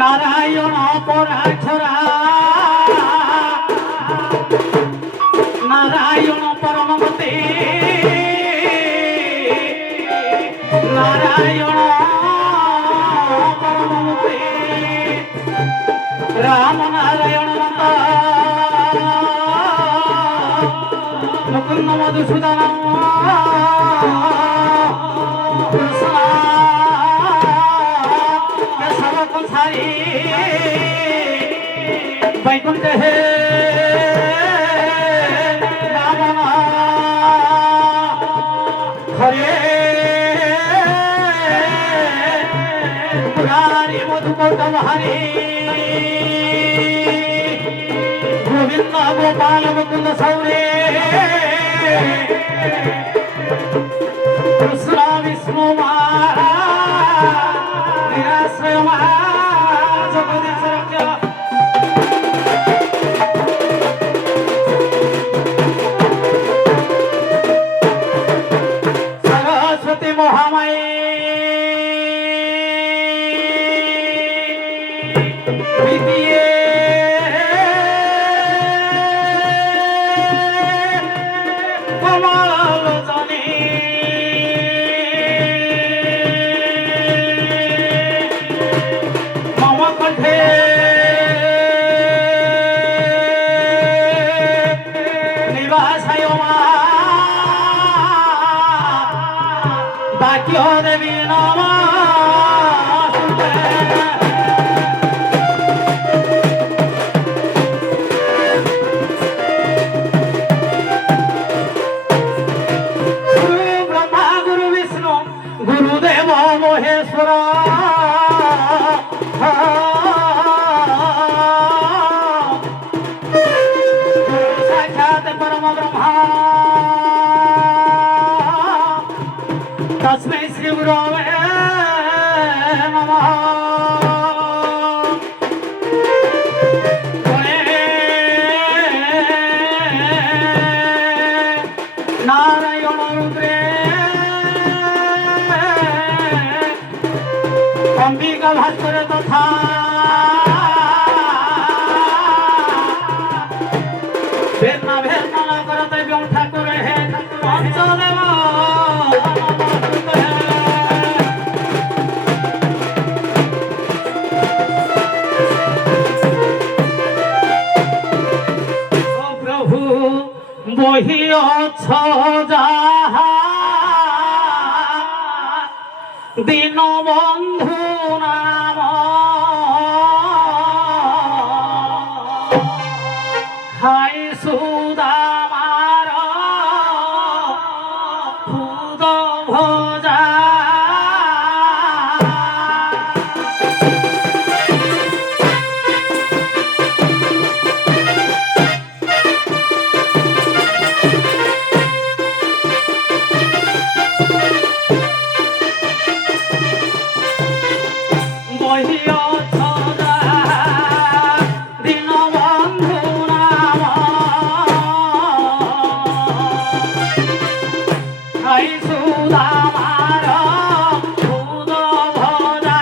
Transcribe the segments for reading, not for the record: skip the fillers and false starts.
নারায়ণ পরাঠরা নারায়ণ পরমগতে নারায়ণ পরমগতে রাম নারায়ণ মুকুন্দ মধুসূদন বৈকুণ্ঠ হে হরে মুরারি মধুকৌতম হরে গোবিন্দ গোপাল মুকুন্দ সৌরে কৃষ্ণ বিষ্ণু মহারাজ নিরাশ্রয় মহারাজ জগদীশ সরস্বতী মহামায়ে বিদ্যে কমলোচনে মম কণ্ঠে নিবাসায় মা বাক্য দেবী নমস্তে গুরু ব্রহ্মা গুরু বিষ্ণু গুরুদেব মহেশ্বর সাক্ষাৎ পরম ব্রহ্মা তস্मै শ্রী গুরবে নমঃ নারায়ণ রুদ্রে অম্বিকা ভাস্কর তথা ভেদনা ভেদনা না করতে ঠাকুর হে পঞ্চদেব বহিয়ছ যাহা দীনবন্ধু নাম খাই সুদামার খুদ ভোজা আই সুদামার দুধ ভজা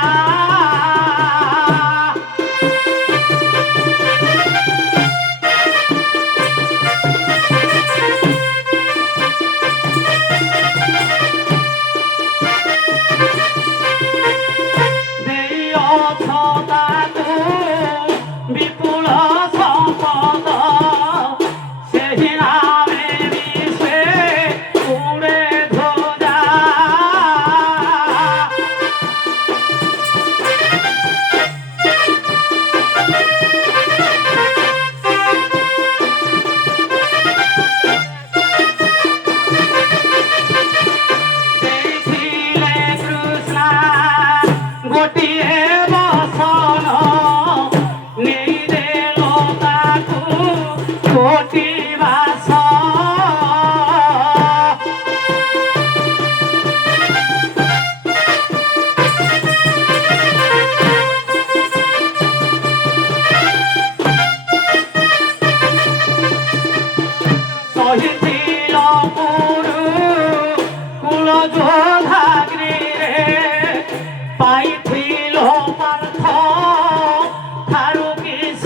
বিপুল সম্পদ সেই নামে বিশ্বে উড়ে ধ্বজা দেখছিলে কৃষ্ণ গোটিয়ে বসন কোটি বাস সহিছিল পুরু কুল যোধাগ্নিরে পাইছিল পার্থ থারু কিশ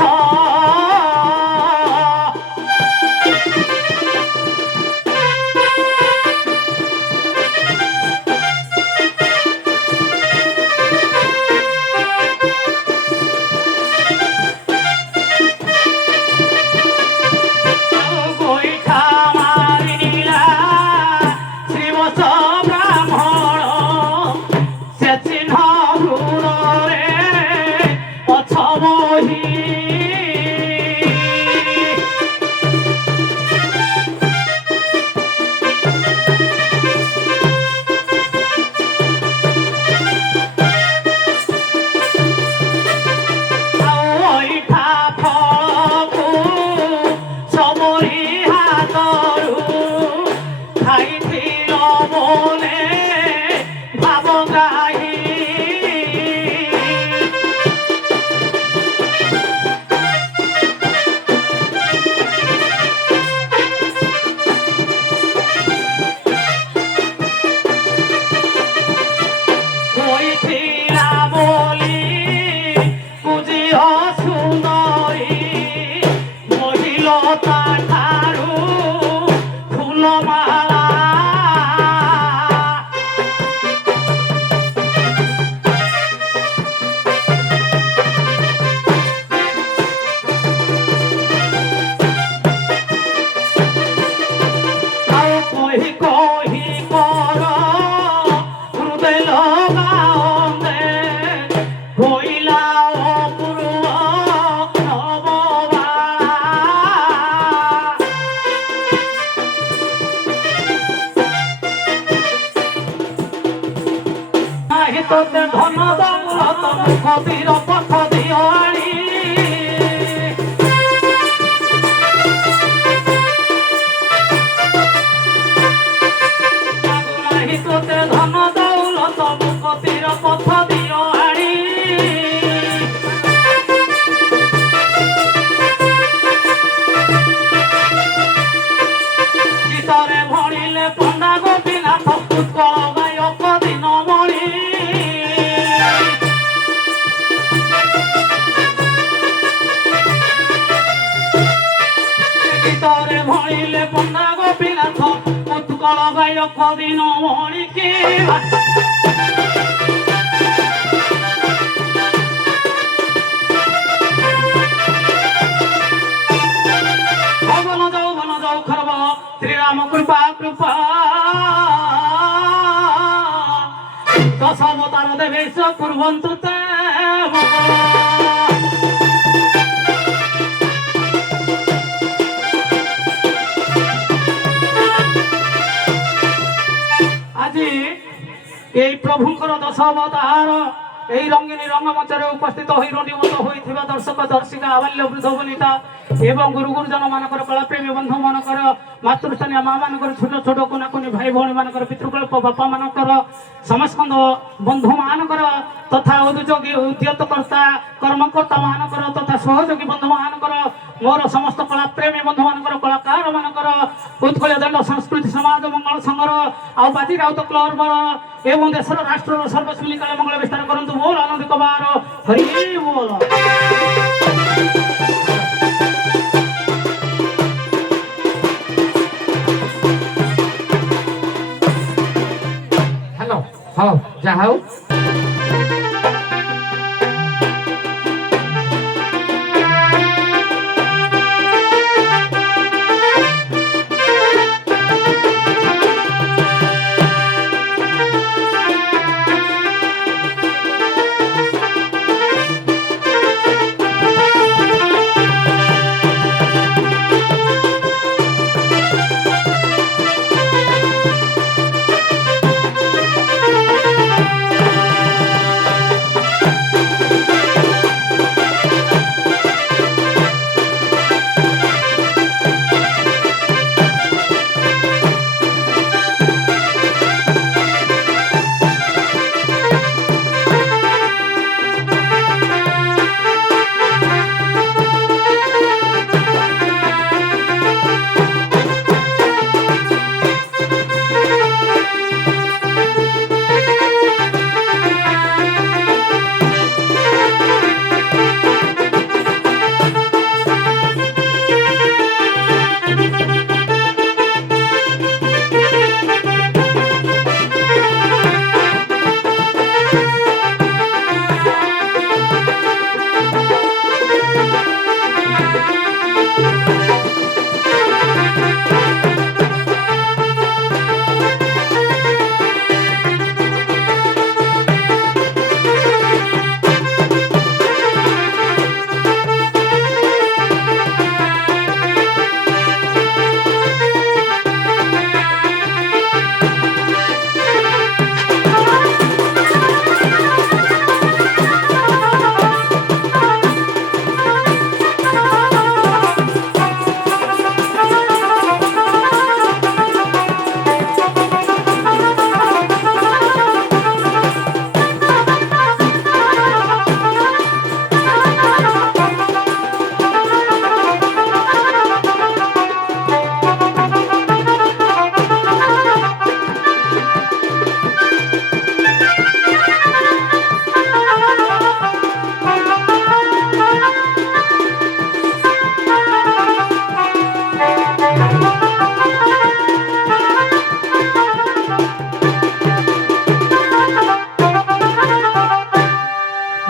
তোতে ধন দৌলত কবির পথ দিও আনি তোতে ধন দৌলত কবির পথ দিও আনি গীতরে ভরিলে পণ্ডা গোপীনাথ উৎকଳ গায়ক দিনমণি গীতরে ভরিলে পণ্ডা গোপীনাথ উৎকଳ গায়ক দিনমণি কে ভগন যৌবন যৌখর বল শ্রীরাম কৃপা কৃপা দশাবতার দেবেশ কুর্বন্তু তে আজি এই প্রভুঙ্কর দশাবতার এই রঙ্গিনী রঙ্গমঞ্চরে উপস্থিত হই রণীমত হইଥିବା দর্শক দর্শিকা আবাল্য বৃদ্ধ বনিতা ଏବଂ ଗୁରୁ ଗୁରୁଜନ ମାନଙ୍କର କଳାପ୍ରେମୀ ବନ୍ଧୁ ମାନଙ୍କର ମାତୃସ୍ଥାନୀୟ ମା ମାନଙ୍କର ଛୋଟ ଛୋଟ କୁନା କୁନି ଭାଇ ଭଉଣୀ ମାନଙ୍କର ପିତୃକଳ୍ପ ବାପା ମାନଙ୍କର ସମସ୍ତ ବନ୍ଧୁ ମାନଙ୍କର ତଥା ଉଦ୍ଯୋଗୀ ଉଦ୍ୟତକର୍ତ୍ତା କର୍ମକର୍ତ୍ତା ମାନଙ୍କର ତଥା ସହଯୋଗୀ ବନ୍ଧୁ ମାନଙ୍କର ମୋର ସମସ୍ତ କଳାପ୍ରେମୀ ବନ୍ଧୁ ମାନଙ୍କର କଳାକାର ମାନଙ୍କର ଉତ୍କଳୀୟ ଦଣ୍ଡ ସଂସ୍କୃତି ସମାଜ ମଙ୍ଗଳ ସଂଘର ଆଉ ବାଜି ରାଉତ କ୍ଲବର ଏବଂ ଦେଶର ରାଷ୍ଟ୍ରର ସର୍ବଶ୍ରେଣୀ କାଳ ମଙ୍ଗଳ ବିସ୍ତାର କରନ୍ତୁ ବୋଲ ଆନନ୍ଦ କବାର ହରି ବୋଲ। হ্যালো হও যা হও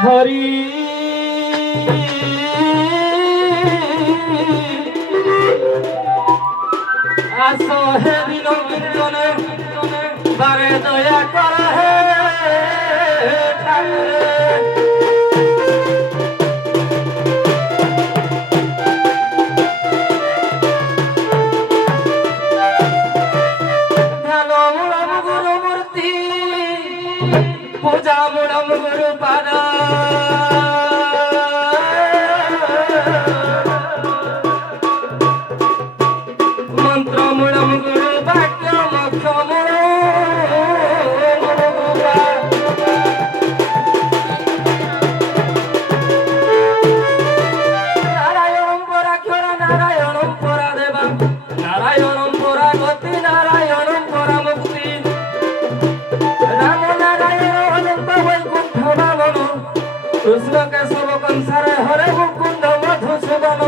হরি আসো হে দিন কীর্তনে বারে দয়া কর হে ঠাকুর ধ্যান মূলম গুরু মূর্তি পূজা মূলম গুরু পাদা মন্ত্র মূলম গুরু বাক্য মোক্ষ নারায়ণম পরাক্ষর নারায়ণম পরা দেবা নারায়ণম পরা গতি নারায়ণম পরা মুক্তি রাম নারায়ণ অনন্ত বৈকুণ্ঠ বামন কৃষ্ণ কেশব কংসারে হরে মুকুন্দ মধুসূদন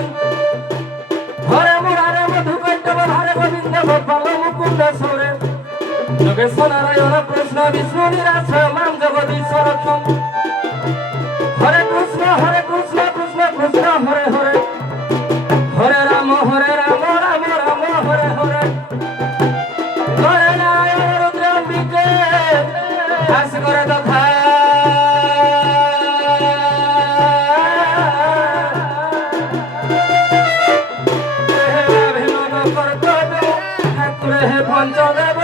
হরে মুরারে মধুকৈটব হরে গোবিন্দ গোপাল মুকুন্দ সৌরে যোগেশ্বর নারায়ণ কৃষ্ণ বিষ্ণু নিরাশ্রয় মাম জগদীশ্বর রক্ষম হরে কৃষ্ণ কৃষ্ণ কৃষ্ণ হরে হরে হরে রাম রাম রাম হরে হরে হরে নারায়ণ রুদ্র অম্বিকে আস করে দখা ঠাকুরে হে পঞ্চদেব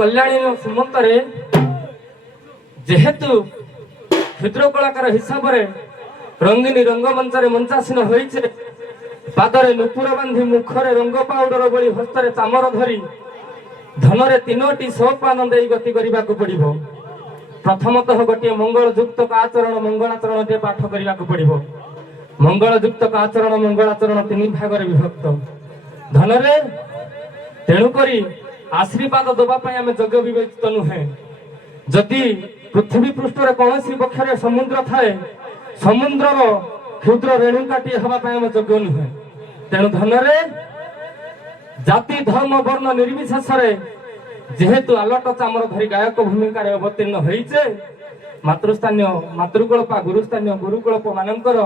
कल्याणी सुमंतरे जेहेतु क्षुद्र कलाकार हिसाब से रंगिनी रंगमंच मंचासीन होइछे पादरे नुपुर बांधी मुखरे रंग पाउडर बड़ी हस्तरे चामर धरी धनरे तीनोटी सोपान दे गति करने को पड़ो। प्रथमतः गोटे मंगलयुक्त आचरण मंगलाचरण टे पाठ करने को पड़ो। मंगलयुक्त आचरण मंगलाचरण तीन भाग विभक्त धनरे तेणुक आशीर्वाद दवाई आम यज्ञ विवेचित नुहे। जदि पृथ्वी पृष्ठ कौन पक्षर समुद्र थाए समुद्र क्षुद्र रेणुकाटी हाँपाई आम यज्ञ नुहे। तेणु धनरे जाति धर्म वर्ण निर्विशेष जेहेतु आलट चामर धरी गायक भूमिकार अवतीर्ण होइचे मातृस्थानीय मातृकल्पा गुरुस्थानीय गुरुकल्प मानकर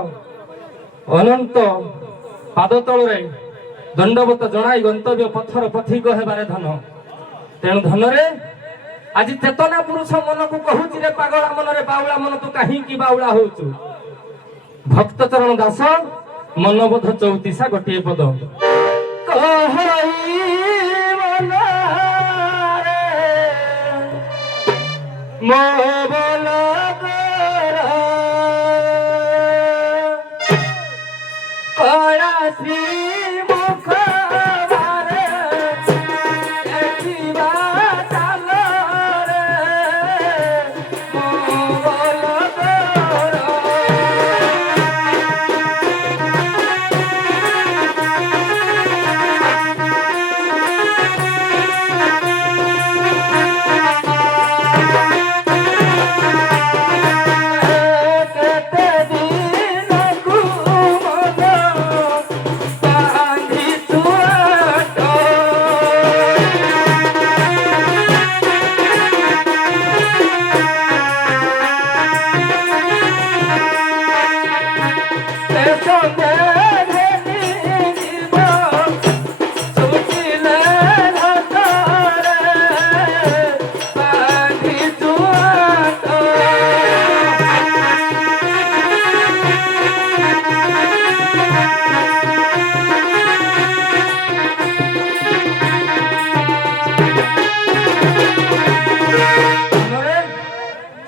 अनंत पाद तल दंडवत जनाई गंतव्य पथर पथिक हेबारे धन। तेणु धनरे आज चेतना पुरुष मन को कहूची रे पागला मन रे बाउला मन तू कहीं बाउला होचु। भक्त चरण दास मनबोध 34 गोटे पद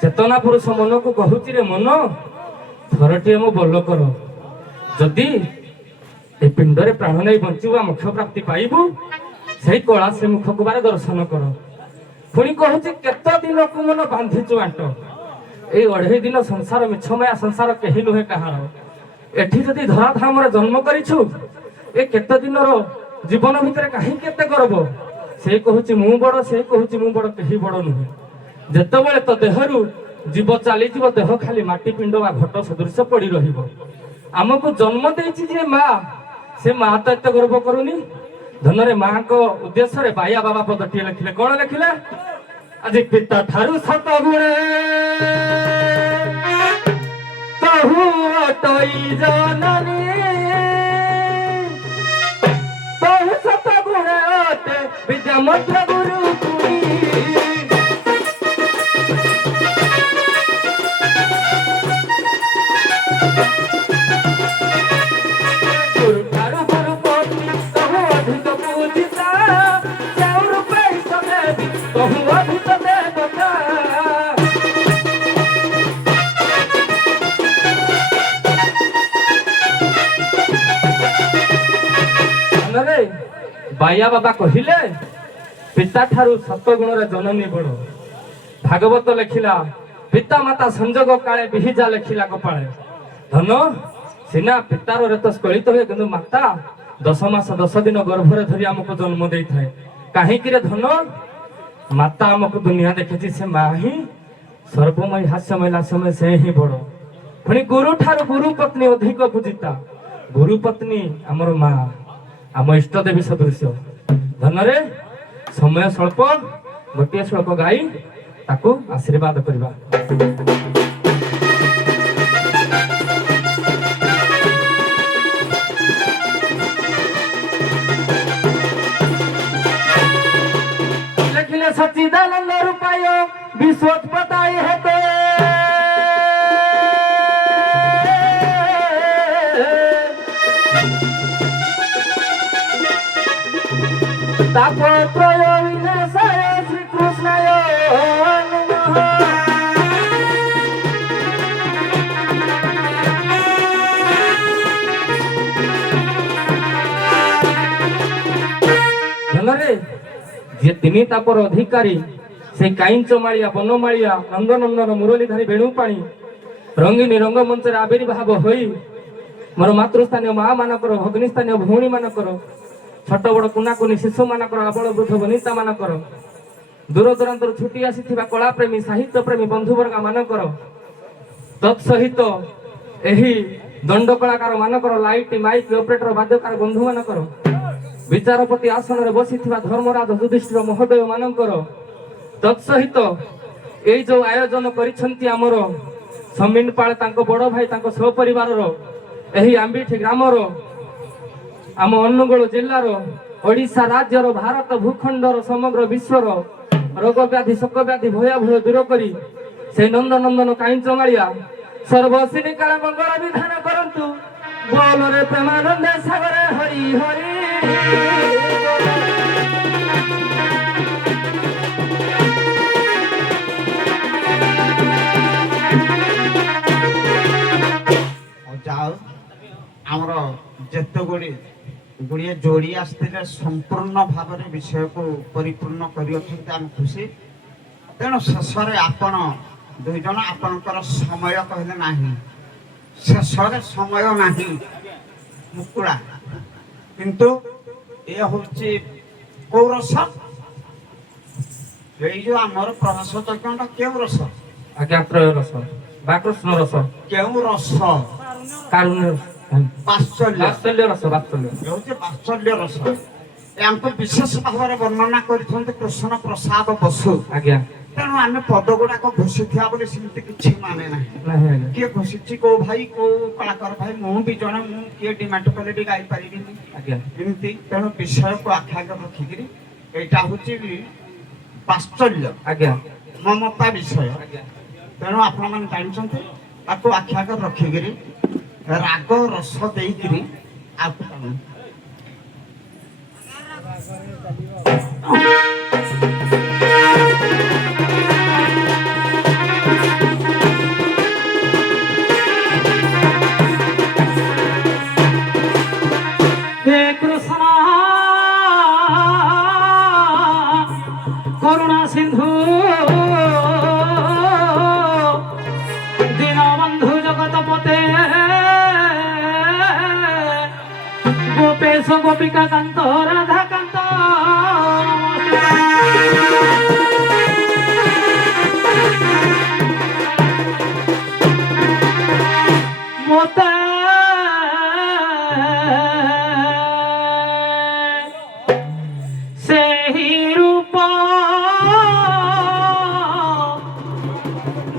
चेतना पुरुष मन को कहूची रे मन थरटे मो बल कर जदि ए पिंडरे प्राण नहीं बंचुवा मोक्ष प्राप्ति पाइबू से कला से मुख को बारे दर्शन कर। पुणी कहूची केत दिन को मन बांधिचु आंट ए 2.5 दिन संसार मिछमया संसार केही नुहे कहार एठी जदि धराधाम रे जन्म करिछु ए केत दिन रो जीवन भितर काहे केते करब से कहूची मु बड़ से कहूची मु बड़ केही बड़ नुहे। जेतेबेले तो देहरु जीव चली जीव देह खाली माटी पिंड बा घट सदृश पड़ी रहिबो। आमको जन्म देछि जे मां से मां तो एते गर्व करूनी। धनरे मां को उद्देश्य रे बाया बाबा पदटी लिखिले कोन लिखिले आज पिता ठारू सत गुणे तहु अटई जननी तहु सत गुणे अटे विद्या मंत्र गुरु बाया बाबा कहिले पिता ठारू सतगुण जननी बड़। भागवत लिखिला पिता माता संजोग काले बिहिजा लिखिला कपाळे। धन सीना पितार रेत स्खलित हुए किंतु माता 10 मास 10 दिन गर्भरे धरी आमको जन्म दे थाए। कहीं धन माता आमको दुनिया देखी से माँ ही सर्वमय हास्यमय लास्यमय से ही बड़। पुणी गुरु ठारू गुरु पत्नी अधिक पूजिता। गुरु पत्नी आमर माँ आम इष्ट देवी सदृश। धनरे समय स्वल्प गोटे श्लोक गाई ताकू आशीर्वाद करवा। लिखिले सच्चिदानंद रूपाय विश्वोत्पत्ताय हेतु तापत्रय विनाशाय श्री कृष्ण যে তিনি তাপর অধিকারী সেই কাইঞ্চ মাଳିয়া বনমাଳିয়া নন্দনন্দন মুরলীধারী বেণুপাণী রଙ୍ଗিনী রঙ্গমঞ্চରେ ଆବିର୍ଭାବ ହୋଇ ମୋର ମାତୃସ୍ଥାନୀୟ ମା ମାନଙ୍କର ଭଗ୍ନୀ ସ୍ଥାନୀୟ ଭଉଣୀ ମାନଙ୍କର ଛୋଟ ବଡ଼ କୁନାକୁନି ଶିଶୁ ମାନଙ୍କର ଆବଳ ବୃଦ୍ଧ ବନିତା ମାନଙ୍କର ଦୂର ଦୂରାନ୍ତରୁ ଛୁଟି ଆସିଥିବା କଳାପ୍ରେମୀ ସାହିତ୍ୟ ପ୍ରେମୀ ବନ୍ଧୁବର୍ଗ ମାନଙ୍କର ତତ୍ସହିତ ଏହି ଦଣ୍ଡ କଳାକାର ମାନଙ୍କର ଲାଇଟ୍ ମାଇକ୍ ଅପରେଟର ବାଦ୍ୟକାର ବନ୍ଧୁ ମାନଙ୍କର ବିଚାରପତି ଆସନରେ ବସିଥିବା ଧର୍ମରାଜ ଯୁଧିଷ୍ଠିର ମହୋଦୟ ମାନଙ୍କର ତତ୍ସହିତ ଏଇ ଯୋଉ ଆୟୋଜନ କରିଛନ୍ତି ଆମର ସମୀନ ପାଳ ତାଙ୍କ ବଡ଼ ଭାଇ ତାଙ୍କ ସହପରିବାରର ଏହି ଆମ୍ବିଠି ଗ୍ରାମର ଆମ ଅନୁଗୁଳ ଜିଲ୍ଲାର ଓଡ଼ିଶା ରାଜ୍ୟର ଭାରତ ଭୂଖଣ୍ଡର ସମଗ୍ର ବିଶ୍ୱର ରୋଗ ବ୍ୟାଧି ଶୋକ ବ୍ୟାଧି ଭୟାଭୟ ଦୂର କରି ସେଇ ନନ୍ଦନନ୍ଦନ କାଇଁଚମାଳିଆ ସର୍ବସିନି କାଳ ମଙ୍ଗଳ ବିଧାନ କରନ୍ତୁ ବୋଲରେ ପ୍ରେମାନନ୍ଦ ସାଗରେ ହରି ହରି। ଯାଉ ଆମର ଯେତେ ଗୁଡ଼ିଏ ଯୋଡ଼ି ଆସିଥିଲେ ସମ୍ପୂର୍ଣ୍ଣ ଭାବରେ ବିଷୟକୁ ପରିପୂର୍ଣ୍ଣ କରିଅଛନ୍ତି ଆମେ ଖୁସି। ତେଣୁ ଶେଷରେ ଆପଣ ଦୁଇ ଜଣ ଆପଣଙ୍କର ସମୟ କହିଲେ ନାହିଁ, ଶେଷରେ ସମୟ ନାହିଁ ମୁକୁଳା, କିନ୍ତୁ ଏ ହଉଛି କୋଉ ରସ? ଏଇ ଯୋଉ ଆମର ପ୍ରଭାସ ଯଜ୍ଞଟା କେଉଁ ରସ? ଆଜ୍ଞା ତ୍ରୟ ରସ ବା କୃଷ୍ଣ ରସ। କେଉଁ ରସ? କାରୁଣ୍ୟ ବାତ୍ସଲ୍ୟ। ବାତ୍ସଲ୍ୟ ରସ। ବାତ୍ସଲ୍ୟ ହେଉଛି ବାତ୍ସଲ୍ୟ ରସ। ୟାଙ୍କୁ ବିଶେଷ ଭାବରେ ବର୍ଣ୍ଣନା କରିଛନ୍ତି କୃଷ୍ଣ ପ୍ରସାଦ ବସୁ। ଆଜ୍ଞା। ତେଣୁ ଆମେ ପଦ ଗୁଡାକ ଘୋଷିଥିବା ବୋଲି ସେମିତି କିଛି ମାନେ ନାହିଁ। କିଏ ଘୋଷିଛି କୋଉ ଭାଇ କୋଉ କଳାକାର ଭାଇ, ମୁଁ ବି ଜଣେ, ମୁଁ କିଏ ଡିମାଣ୍ଡ କଲେ ବି ଗାଇପାରିବିନି ଏମିତି। ତେଣୁ ବିଷୟକୁ ଆଖି ଆଗରେ ରଖିକିରି ଏଇଟା ହଉଛି ବାତ୍ସଲ୍ୟ ଆଜ୍ଞା ମମତା ବିଷୟ। ତେଣୁ ଆପଣମାନେ ଜାଣିଛନ୍ତି ତାକୁ ଆଖି ଆଗରେ ରଖିକିରି ରାଗ ରସ ଦେଇକିରି ଆଉ কৃষ্ণ করুণা সিন্ধু দীনবন্ধু জগতপতে গোপেশ গোপিকা কান্ত রাধা কান্ত মোতে সেই রূপ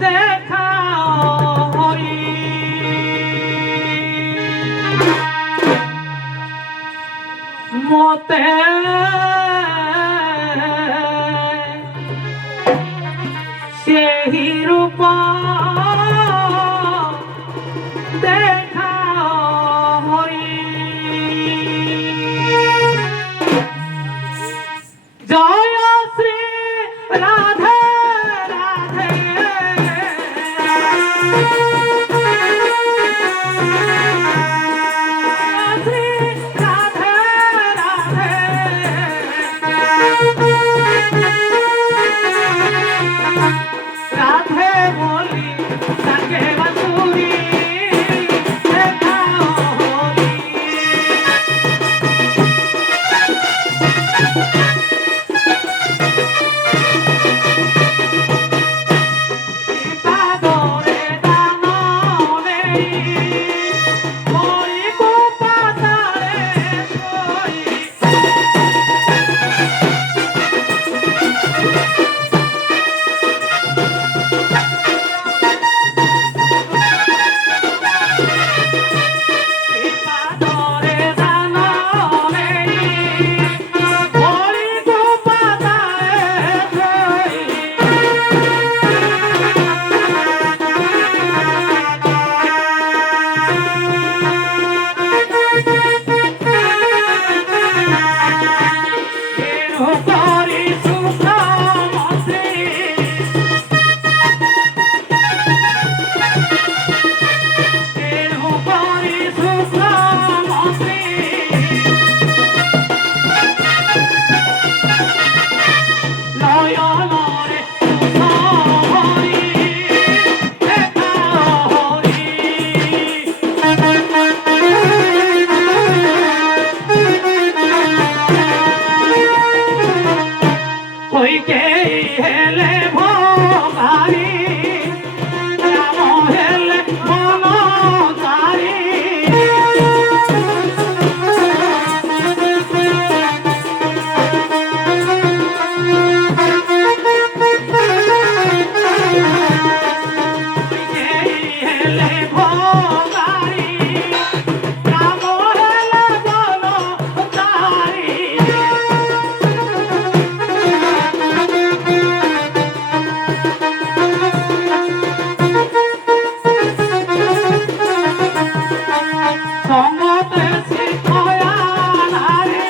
দেখা হরি মতে সেই রূপ দেখা হরি। জয় শ্রী রাধে রাধে শ্রী রাধে রাধে রাধে বলি তাকে বাঁশুরি দেখা হরি। পাদরে দান নেই মরি গোপাতারে সই পাদরে দান নেই মরি গোপাতারে সই ভোগারি রাম হেলে বন তারি সঙ্গতে শিখয়া নারী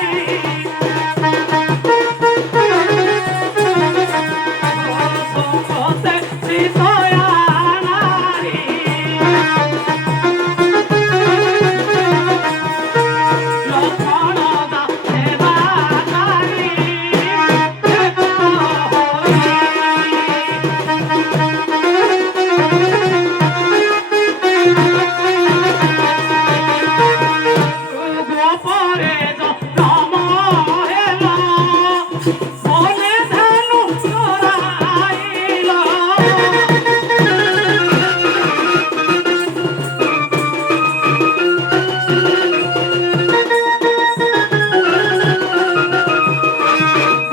সঙ্গতে শিখয়া নারী লক্ষণ দা সেবা নারী গোপরে নম হেল বনে ধানু চরাইল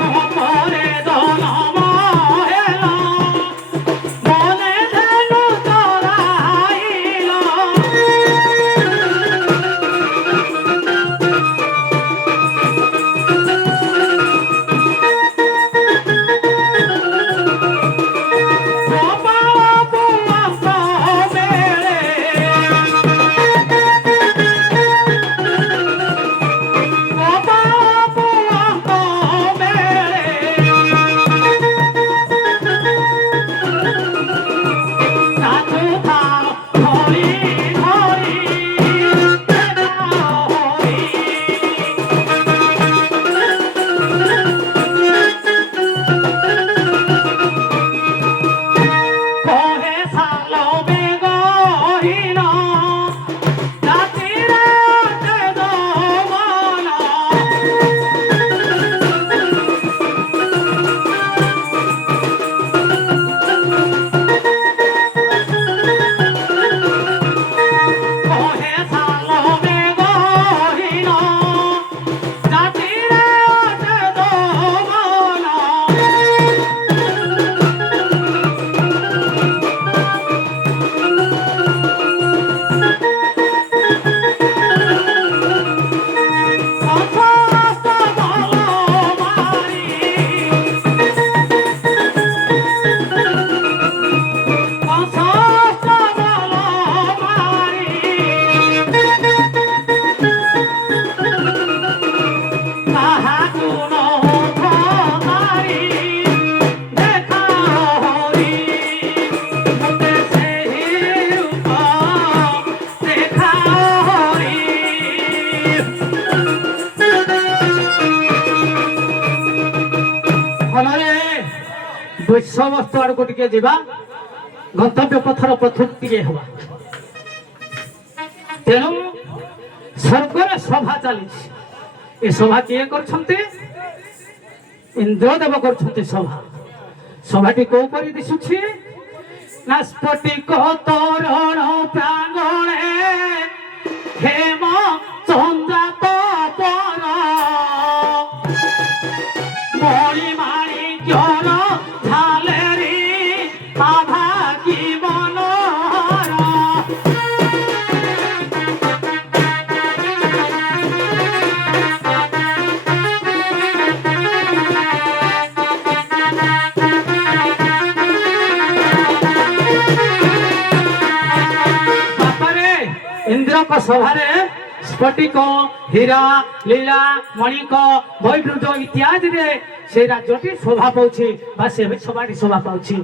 গোপরে নম হেল বনে ধানু চরাইল কহে সালবে গহীন জাতিরে তেজমন কহে সালবে গহীন জাতিরে তেজমন সমস্ত বলবারি সমস্ত বলবারি তাহা গুণ ভারি দেখা হরি মতে সেই রূপ দেখা হরি ଫଳରେ ବୈଶ୍ୱବସ୍ତୁ ଆଡ଼କୁ ଟିକେ ଯିବା ଗନ୍ତବ୍ୟ ପଥର ପ୍ରଥମ ଟିକେ ହେବା ତେଣୁ ସ୍ୱର୍ଗରେ ସଭା ଚାଲିଛି ଏ ସଭା କିଏ କରୁଛନ୍ତି ଇନ୍ଦ୍ରଦେବ କରୁଛନ୍ତି ସଭା ସଭାଟି କୋଉ ପରି ଦିଶୁଛି ନା ସ୍ଫଟିକ ତୋରଣ ପ୍ରାଙ୍ଗଣେ ହେମ ଚନ୍ଦ୍ରାତ ପର মণি মাণিক্যর ঝালেরি আভা কি মনোহর ତାପରେ ଇନ୍ଦ୍ରଙ୍କ ସଭାରେ ସ୍ଫଟିକ ହୀରା ଲୀଳା ମଣିକ ବୈଡୂର୍ଯ୍ୟ ଇତ୍ୟାଦିରେ ସେ ରାଜ୍ୟଟି ଶୋଭା ପାଉଛି ବା ସେ ସଭାଟି ଶୋଭା ପାଉଛି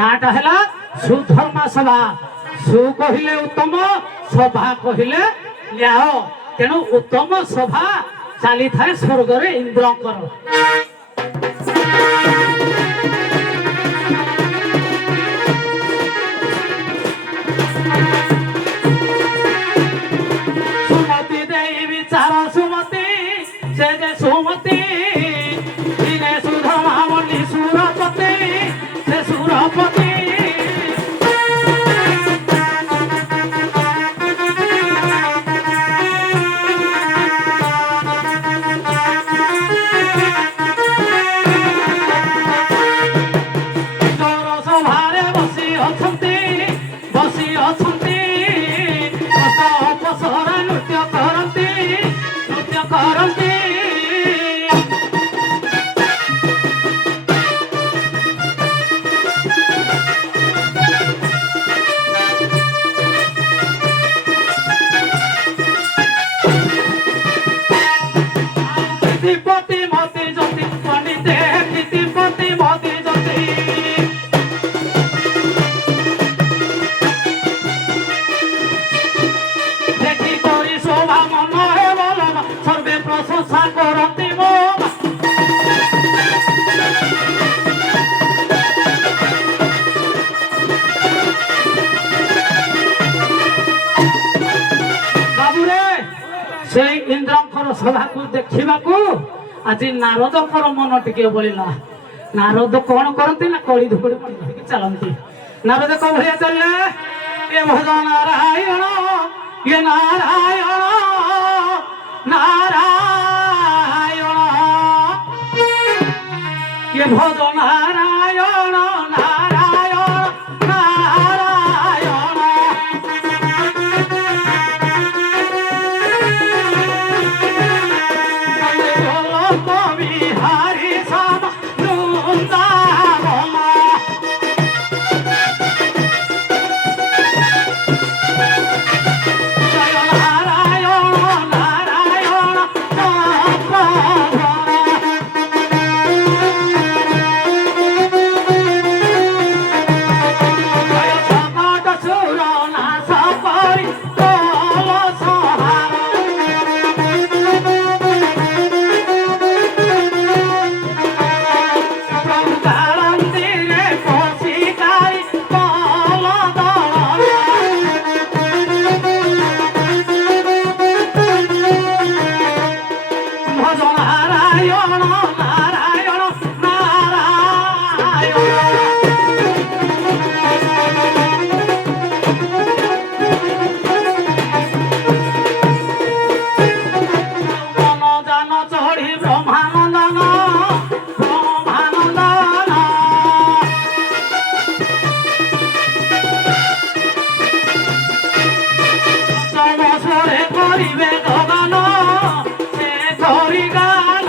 ନାଁଟା ହେଲା ସୁଧର୍ମା ସଭା ସୁ କହିଲେ ଉତ୍ତମ ସଭା କହିଲେ ନ୍ୟାୟ ତେଣୁ ଉତ୍ତମ ସଭା ଚାଲିଥାଏ ସ୍ୱର୍ଗରେ ଇନ୍ଦ୍ରଙ୍କର सुमति देवी चारा सुमति से जे सुमति दिने सुधमा मल्ली सुरपति से सुरपति ପ୍ରଶଂସା କରନ୍ତି ମୋ ବାବୁରେ ସେଇ ଇନ୍ଦ୍ରଙ୍କର ସଭାକୁ ଦେଖିବାକୁ ଆଜି ନାରଦଙ୍କର ମନ ଟିକେ ବଳିଲା। ନାରଦ କଣ କରନ୍ତି ନା କଳି ଧୁକୁଡ଼ି ଧରିକି ଚାଲନ୍ତି। ନାରଦ କୋଉ ଭଳିଆ ଚାଲିଲେ? ଏ ଭଜ ନାରାୟଣ, ଏ ନାରାୟଣ ନାରାୟଣ, ଏ ଭଜ ନାରାୟଣ ନାରାୟଣ ନାରାୟଣ। বিহারি শ্যাম বৃন্দাবন, জয় নারায়ণ নারায়ণ জয় সকট সুর নাশ করি কলসহার। কারন্দিরে পশিকারি কলদল, ভজ নারায়ণ নারায়ণ নারায়ণ। মন জান চড়ি ব্রহ্মানন্দন ব্রহ্মানন্দন, সমসরে করিবে গগন সে করি গান।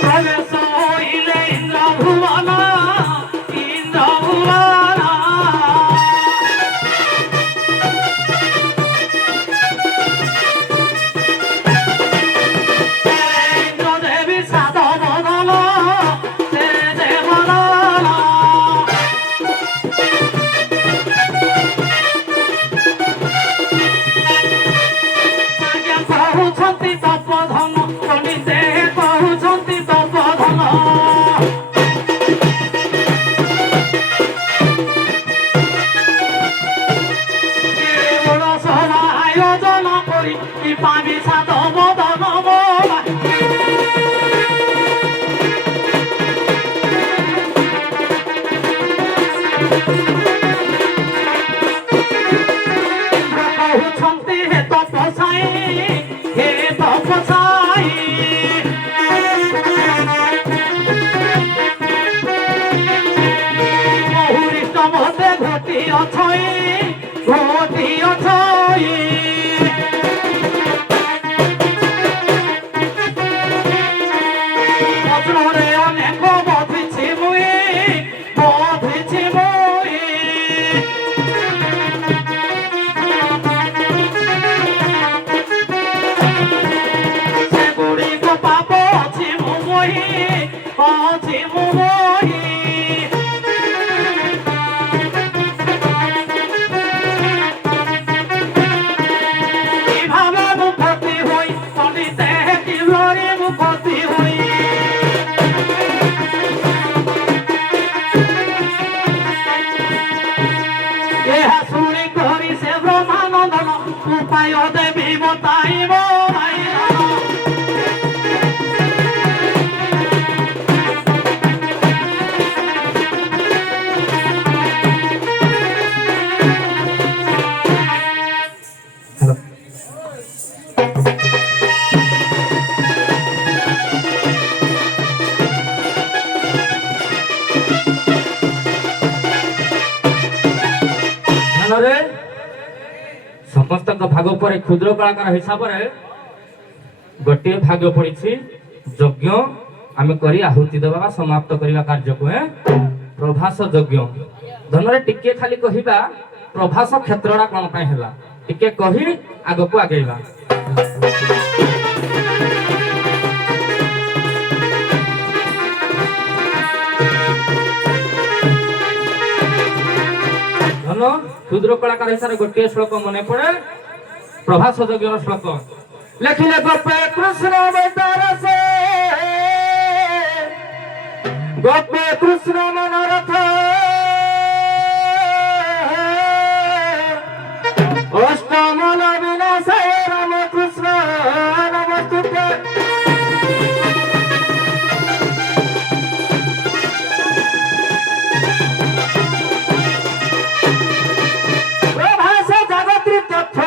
প্রবেশ হইলে ইন্দ্র ভুবন ইন্দ্র ভুবন, ইন্দ্রদেবী সাত বদন সে দেবদন, আজ্ঞା କହୁଛନ୍ତି ତପୋଧନ, ପଣ୍ଡିତେ କହୁଛନ୍ତି ତପୋଧନ। କେବଳ ସଭା ଆୟୋଜନ କରି କି ପାବି ସାତ ବଦନ ମୋବା। କହୁଛନ୍ତି ହେ ତପସାଇ ହେ ତପସାଇ, ବହୁରିଷ୍ଟ ମତେ ଘଟି ଅଛଇ ଘଟି ଅଛଇ। ବଜ୍ରରେ ଅନେକ ବଧିଛି ମୁଇ ବଧିଛି ମୁଇ, ସେଗୁଡ଼ିକ ପାପ ଅଛି ମୁଁ ମୋହି ଅଛି ମୁଁ ମୋହି। কিভাবে মুখতি হই পণ্ডিতে কিভাবে মুখতি হই, ଏହା ଶୁଣି କରି ସେ ବ୍ରହ୍ମାନନ୍ଦନ ଉପାୟ ଦେବି ବତାଇବ ଭାଇରାଣ। ଧ୍ୟାନରେ ସମସ୍ତଙ୍କ ଭାଗ ପରେ କ୍ଷୁଦ୍ର କଳାକାର ହିସାବରେ ଗୋଟିଏ ଭାଗ ପଡିଛି ଯଜ୍ଞ ଆମେ କରି ଆହୁତି ଦେବା ବା ସମାପ୍ତ କରିବା କାର୍ଯ୍ୟକୁ ପ୍ରଭାସ ଯଜ୍ଞ। ଧନରେ ଟିକେ ଖାଲି କହିବା ପ୍ରଭାସ କ୍ଷେତ୍ରଟା କଣ ପାଇଁ ହେଲା, ଟିକେ କହି ଆଗକୁ ଆଗେଇବା। ଶୁଣ କ୍ଷୁଦ୍ର କଳାକାର ହିସାବରେ ଗୋଟିଏ ଶ୍ଲୋକ ମନେ ପଡେ ପ୍ରଭାସ ଯଜ୍ଞର ଶ୍ଲୋକ ଲେଖିଲେ ଗୋପେ କୃଷ୍ଣ ଅବତାର ସେ ଗୋପେ କୃଷ୍ଣ ମନୋରଥ ଅଷ୍ଟମଲ ବିନାଶାୟ ରାମ କୃଷ୍ଣ ନମସ୍ତୁତେ প্রভাস জাগত্রী তথ্য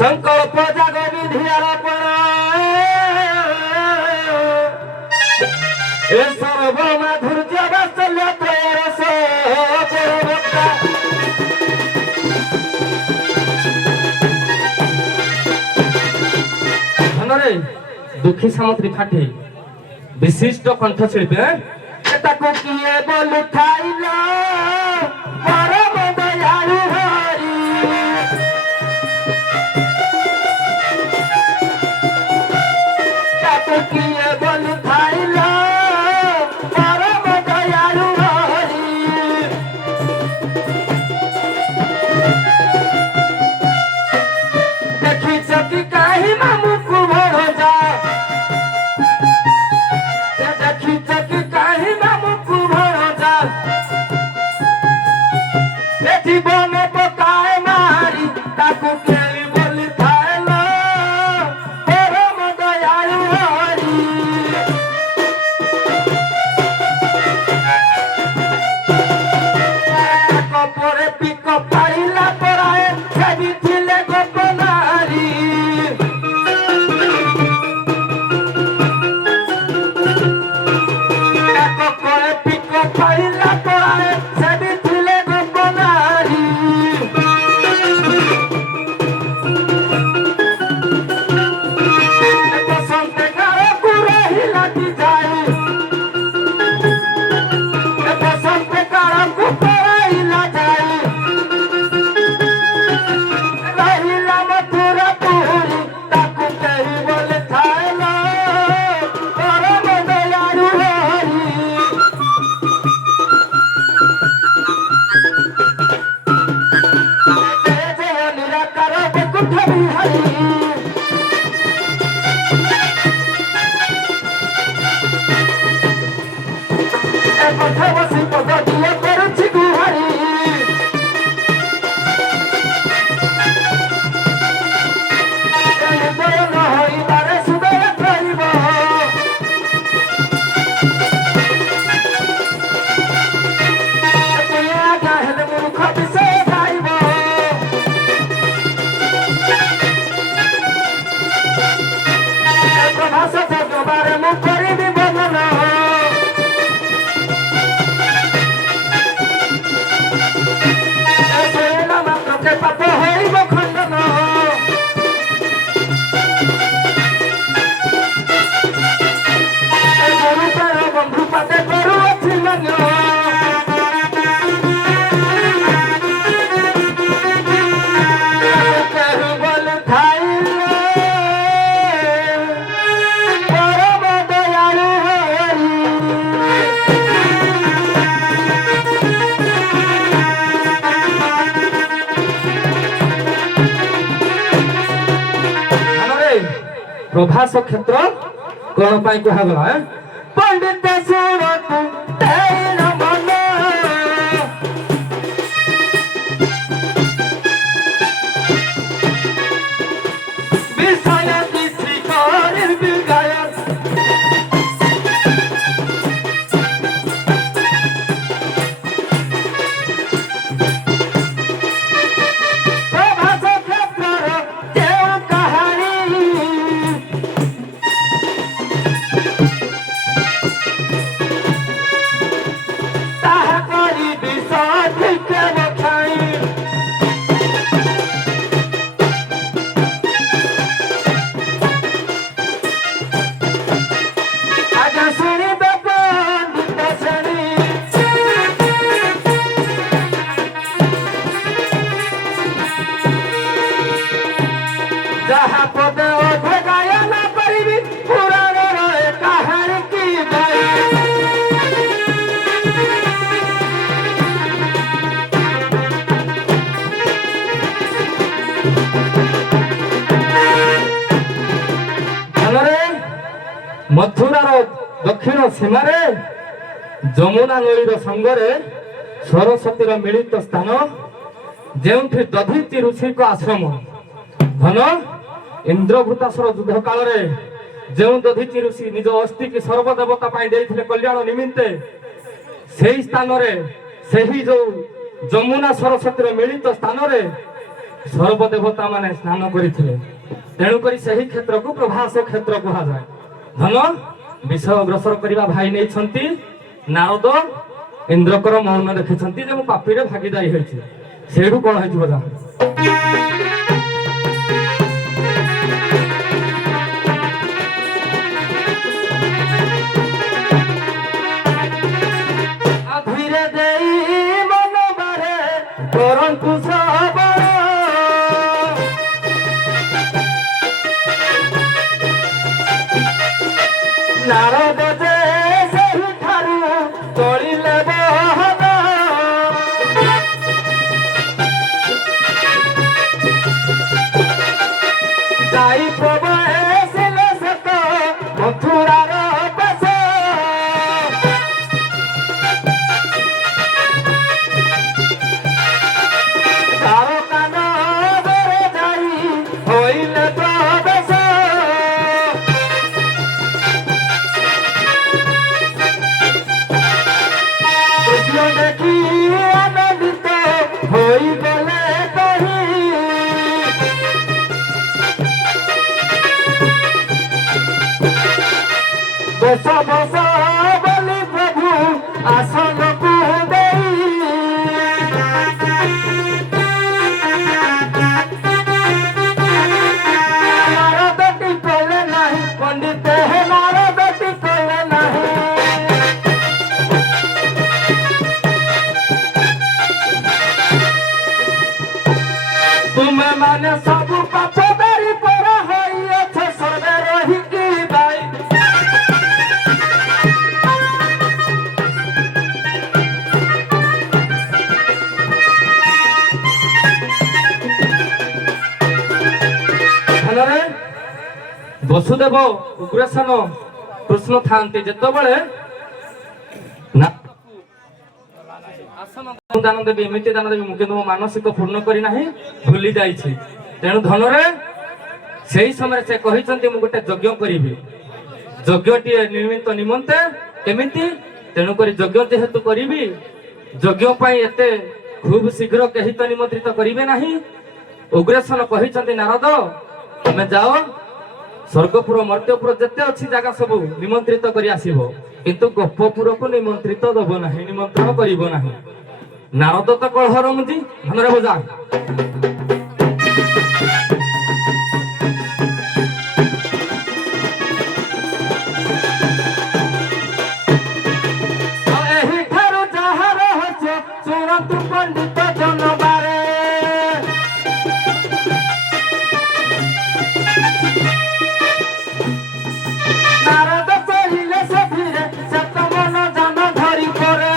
সংকল্প জাগ বিধি আলাপন এ সর্ব মাধুর্য বাৎসল্য ত্রয়রস পরবক্তা ধনরে দুঃখী সামগ্রী ফাটি বিশিষ্ট কণ্ঠশিল্পী তাকে কিয়ে বলু খাইল পরম দয়ালু হরি তাকে কিয়ে বলু খাইল পরম দয়ালু হরি দেখিছ কি কাহি মামুকু ভরজা দেখিছ কি কাহি মামুকু ভরজা এ জীবনে পকায় মারি তাকু কেই বলি থাইল পরম দয়ালু হরি কপরে পিক পাইলা পরায় ছবি ছিলে গোপনারী কপরে পিক পাইলা পরায় ছবি ছিলে গোপনারী বসন্তে কারকু রহিলা কি যাই বসন্তে কারকু পরাইলা যাই রহিলা মথুরা পুরী তাকু কেহি বলে থাইল পরম দয়ালু হরি জয় জয় নিরাকার বৈকুণ্ঠ বিহারী এ পথে বসি পদ দিয়ে করছি গুহারি হৃদয় ন হইবারে সুদয় করিব তুই আজ্ঞা হেলে মূর্খ বিষয় গাইব প্রভাস যজ্ঞবারে মু করিবি বদন শোনা মাত্রকে পাপ হইব খণ্ডন গুরু প্রাণ বন্ধু পাতে করুଅছি মন্য কেহি বলু খাইল পরম দয়ালু হরি আমারে প্রভাস ক্ষেত্র কোন পাই কুহাগলা পণ্ডিত সুরতু তেন মন বিষয় কিছু করিবি গায়ন প্রভাস ক্ষেত্রর কেউ কাহানি ମଥୁରାର ଦକ୍ଷିଣ ସୀମାରେ ଯମୁନା ନଈର ସଙ୍ଗରେ ସରସ୍ୱତୀର ମିଳିତ ସ୍ଥାନ, ଯେଉଁଠି ଦଧିଚି ଋଷିଙ୍କ ଆଶ୍ରମ। ଧନ ଇନ୍ଦ୍ରଭୂତାସୁର ଯୁଦ୍ଧ କାଳରେ ଯେଉଁ ଦଧିଚି ଋଷି ନିଜ ଅସ୍ଥିକି ସର୍ବଦେବତା ପାଇଁ ଦେଇଥିଲେ କଲ୍ୟାଣ ନିମିତ୍ତେ, ସେହି ସ୍ଥାନରେ ସେହି ଯୋଉ ଯମୁନା ସରସ୍ୱତୀର ମିଳିତ ସ୍ଥାନରେ ସର୍ବଦେବତା ମାନେ ସ୍ନାନ କରିଥିଲେ। ତେଣୁକରି ସେହି କ୍ଷେତ୍ରକୁ ପ୍ରଭାସ କ୍ଷେତ୍ର କୁହାଯାଏ। ଧନ ବିଷୟ ଅଗ୍ରସର କରିବା ଭାଇ ନେଇଛନ୍ତି ନାରଦ ଇନ୍ଦ୍ରଙ୍କର ମୌନ ଦେଖିଛନ୍ତି ଯେ ମୁଁ ପାପୀରେ ଭାଗିଦାରୀ ହେଇଛି। ସେଇଠୁ କଣ ହେଇଯିବ ଯା ଧୀରେ ଦେଇ ମନ ବାରେ କରନ୍ତୁ ସବର, ନାରଦ ଯେ ସେହିଠାରୁ ତଳିଲେ ବହନ, ଯାଇ ପ୍ରବେଶିଲେ ସତ ମଥୁରାର ବେଶ, ତାର କାନରେ ଯାଇ ହୋଇଲେ ପ୍ରବେଶ, କୃଷ୍ଣ ଦେଖି ଆନନ୍ଦିତ ହୋଇଗଲେ କହି, ବସ ବସ ବୋଲି ପ୍ରଭୁ ଆସନକୁ ଦେଇ, ନାରଦଟି କଲେ ନାହିଁ ପଣ୍ଡିତ, ନାରଦଟି କଲେ ନାହିଁ। ତୁମେ ମାନେ ସବୁ ପାପ ବେରି ପର ହୋଇଅଛ ସର୍ବେ ରହିକି ବାଇ, ଫଳରେ ବସୁଦେବ ଉଗ୍ରସେନ କୃଷ୍ଣ ଥାନ୍ତି ଯେତେବେଳେ ଦାନ ଦେବି, ଏମିତି ଦାନ ଦେବି, ମୁଁ କିନ୍ତୁ ମୋ ମାନସିକ ପୂର୍ଣ୍ଣ କରି ନାହିଁ, ଭୁଲି ଯାଇଛି। ତେଣୁ ଧନରେ ସେଇ ସମୟରେ ସେ କହିଛନ୍ତି ମୁଁ ଗୋଟେ ଯଜ୍ଞ କରିବି। ଯଜ୍ଞଟିଏ ନିର୍ମିତ ନିମନ୍ତେ କେମିତି, ତେଣୁକରି ଯଜ୍ଞ ଯେହେତୁ କରିବି, ଯଜ୍ଞ ପାଇଁ ଏତେ ଖୁବ ଶୀଘ୍ର କେହି ତ ନିମନ୍ତ୍ରିତ କରିବେ ନାହିଁ। ଉଗ୍ରସେନ କହିଛନ୍ତି ନାରଦ ତମେ ଯାଅ, ସ୍ୱର୍ଗପୁର ମର୍ତ୍ତ୍ୟପୁର ଯେତେ ଅଛି ଜାଗା ସବୁ ନିମନ୍ତ୍ରିତ କରି ଆସିବ, କିନ୍ତୁ ଗୋପପୁରକୁ ନିମନ୍ତ୍ରିତ ଦବ ନାହିଁ, ନିମନ୍ତ୍ରଣ କରିବ ନାହିଁ। ନାରଦ ତ କଳହର ମୁଜି ଧନରେ ବଜା, ଏହିଠାରୁ ଯାହା ରହସ୍ୟ ଶୁଣନ୍ତୁ ପଣ୍ଡିତ ଜନବାରେ, ନାରଦ କହିଲେ ସେଥିରେ ସେ ତ ମନ ଜାନ ଧରି ପରେ,